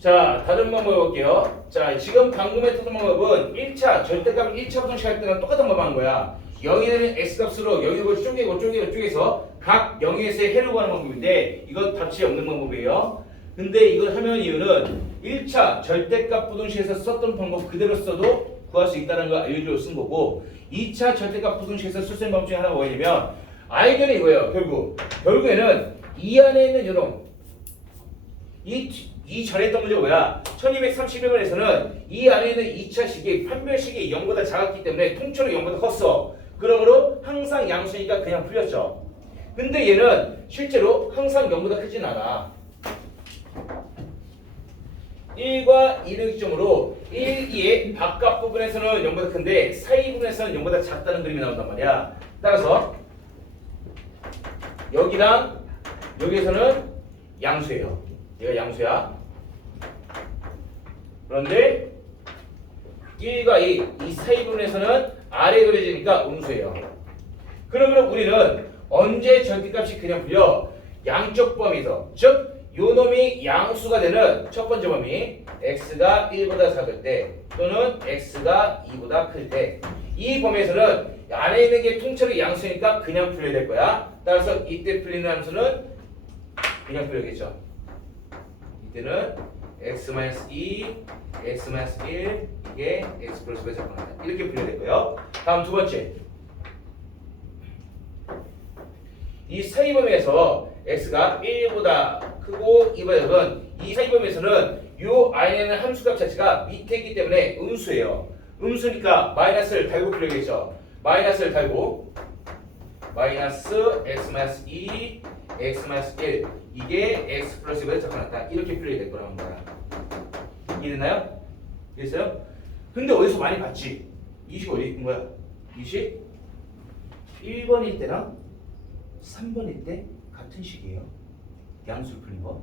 자, 다른 방법 해볼게요. 자, 지금 방금 했던 방법은 1차 절대값 1차 분식 할 때랑 똑같은 방법 한 거야. 0이 되는 x값으로 여기를 쪼개서 각 0에서의 해를 구하는 방법인데, 이건 답지 없는 방법이에요. 근데 이걸 하면 이유는 1차 절대값 부등식에서 썼던 방법 그대로 써도 구할 수 있다는 걸 알려주려고 쓴 거고 2차 절대값 부등식에서 쓸 수 있는 방법 중에 하나가 뭐냐면 아이디어는 이거예요. 결국에는 이 안에 있는 요놈 이 전에 했던 문제가 뭐야? 1231번에서는 이 안에 있는 2차 식이 판별식이 0보다 작았기 때문에 통째로 0보다 컸어. 그러므로 항상 양수니까 그냥 풀렸죠. 근데 얘는 실제로 항상 0보다 크진 않아. 1과 2를 기점으로 1, 2의 바깥 부분에서는 0보다 큰데 사이 부분에서는 0보다 작다는 그림이 나온단 말이야. 따라서 여기랑 여기에서는 양수예요. 얘가 양수야. 그런데 1과 2 사이 부분에서는 아래에 그려지니까 음수예요. 그러면 우리는 언제 절대값이 그냥 풀려? 양쪽 범위에서 즉 요놈이 양수가 되는 첫 번째 범위 x가 1보다 작을 때 또는 x가 2보다 클 때 이 범위에서는 안에 있는 게 통째로 양수니까 그냥 풀려야 될 거야. 따라서 이때 풀리는 함수는 그냥 풀려야겠죠. 이때는 x-2, x-1 이게 x 플러스 b에 작용한다. 이렇게 풀려야 될 거예요. 다음 두 번째 이 사이 범위에서 x가 1보다 크고 2보다 작은 이 사이 범위에서는 요 안에는 함수값 자체가 밑에 있기 때문에 음수예요. 음수니까 마이너스를 달고 풀려야겠죠. 마이너스를 달고 마이너스 x-2 x-1 이게 x 플러스 2보다 작용한다. 이렇게 풀려야 될 거라는 거야. 이해됐나요? 이해했어요? 근데 어디서 많이 봤지? 이 식 어디 있는 거야? 이 식 1번일 때랑 3번일 때 같은 식이에요. 양수 풀린 거.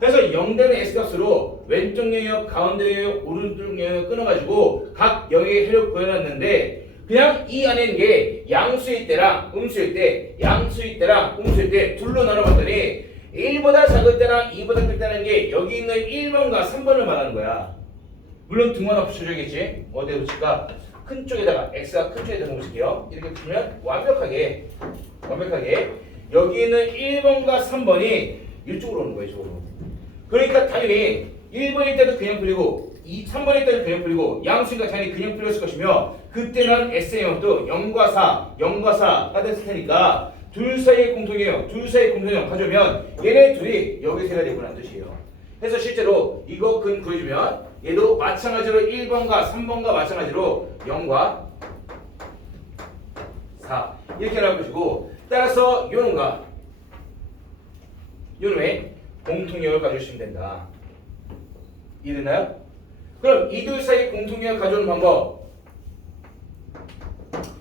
그래서 0되는 S값으로 왼쪽 영역, 가운데 영역, 오른쪽 영역 끊어가지고 각 영역의 해력 구해놨는데 그냥 이 안에 있는 게 양수일 때랑 음수일 때, 양수일 때랑 음수일 때 둘로 나눠봤더니 1보다 작을 때랑 2보다 클 때라는 게 여기 있는 1번과 3번을 말하는 거야. 물론 등 하나 붙여줘야겠지. 어디에 붙일까? 큰 쪽에다가 x가 큰 쪽에다가 붙일게요. 이렇게 붙이면 완벽하게 여기 있는 1번과 3번이 이쪽으로 오는 거예요. 이쪽으로. 그러니까 당연히 1번일 때도 그냥 풀리고 3번일 때도 그냥 풀리고 양수니까 당연히 그냥 풀렸을 것이며 그때는 S형도 0과 4가 됐을 테니까 둘 사이의 공통이에요. 둘 사이의 공통점 가져오면 얘네 둘이 여기서 해야 되구나 뜻이에요. 그래서 실제로 이거 근 구해주면 얘도 마찬가지로 1번과 3번과 마찬가지로 0과 4 이렇게 나올 것이고 따라서 요놈과 요놈의 공통점을 가져주시면 된다. 이해됐나요? 그럼 이 둘 사이 공통점을 가져오는 방법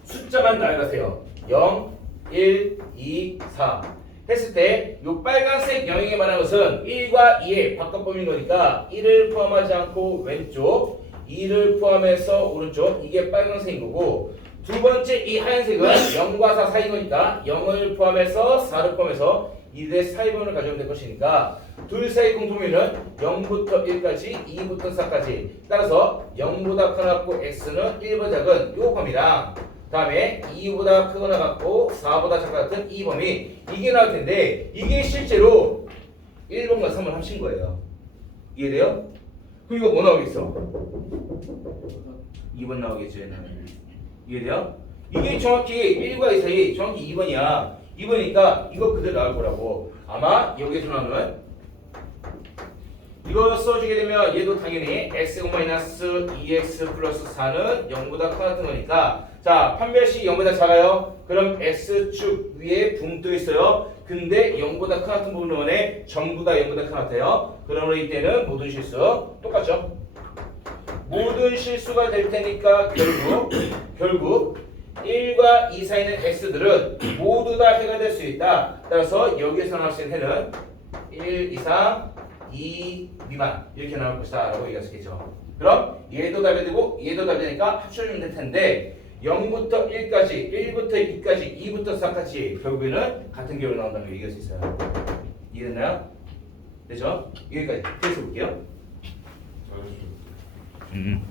숫자만 나열하세요. 0, 1, 2, 4 했을 때 이 빨간색 영역에 말하는 것은 1과 2의 바깥범위인 거니까 1을 포함하지 않고 왼쪽 2를 포함해서 오른쪽 이게 빨간색인 거고 두 번째 이 하얀색은 0과 4 사이인 거니까 0을 포함해서 4를 포함해서 이들의 사이번을 가져오면 될 것이니까 둘 사이 공통점은 0부터 1까지 2부터 4까지 따라서 0보다 크고 x는 1보다 작은 요 범위랑 다음에 2보다 크거나 같고 4보다 작은 같은 이 범위 이게 나올 텐데 이게 실제로 1번과 3번 합친 거예요. 이해돼요? 그럼 이거 뭐 나오겠어? 2번 나오겠죠. 얘는. 이해돼요? 이게 정확히 1과 2 사이 정확히 2번이야. 2번이니까 이거 그대로 나올 거라고. 아마 여기서 나오는 이거 써주게 되면 얘도 당연히 x-2x 플러스 4는 0보다 커 같은 거니까 자 판별식 0보다 작아요. 그럼 x축 위에 붕 떠 있어요. 근데 0보다 커 같은 부분에 전부 다 0보다 커 같아요. 그러므로 이때는 모든 실수 똑같죠? 모든 실수가 될 테니까 결국 1과 2 사이는 x들은 모두 다 해가 될 수 있다. 따라서 여기에서 나올 수 있는 해는 1 이상 2 미만 이렇게 나올 것이다 라고 얘기할 수 있겠죠. 그럼 얘도 답이 되고 얘도 답이 되니까 합쳐주면 될 텐데 0부터 1까지 1부터 2까지 2부터 4까지 결국에는 같은 결과가 나온다는 걸 얘기할 수 있어요. 이해됐나요? 되죠? 여기까지 계속 볼게요. 잘해주세요. 음.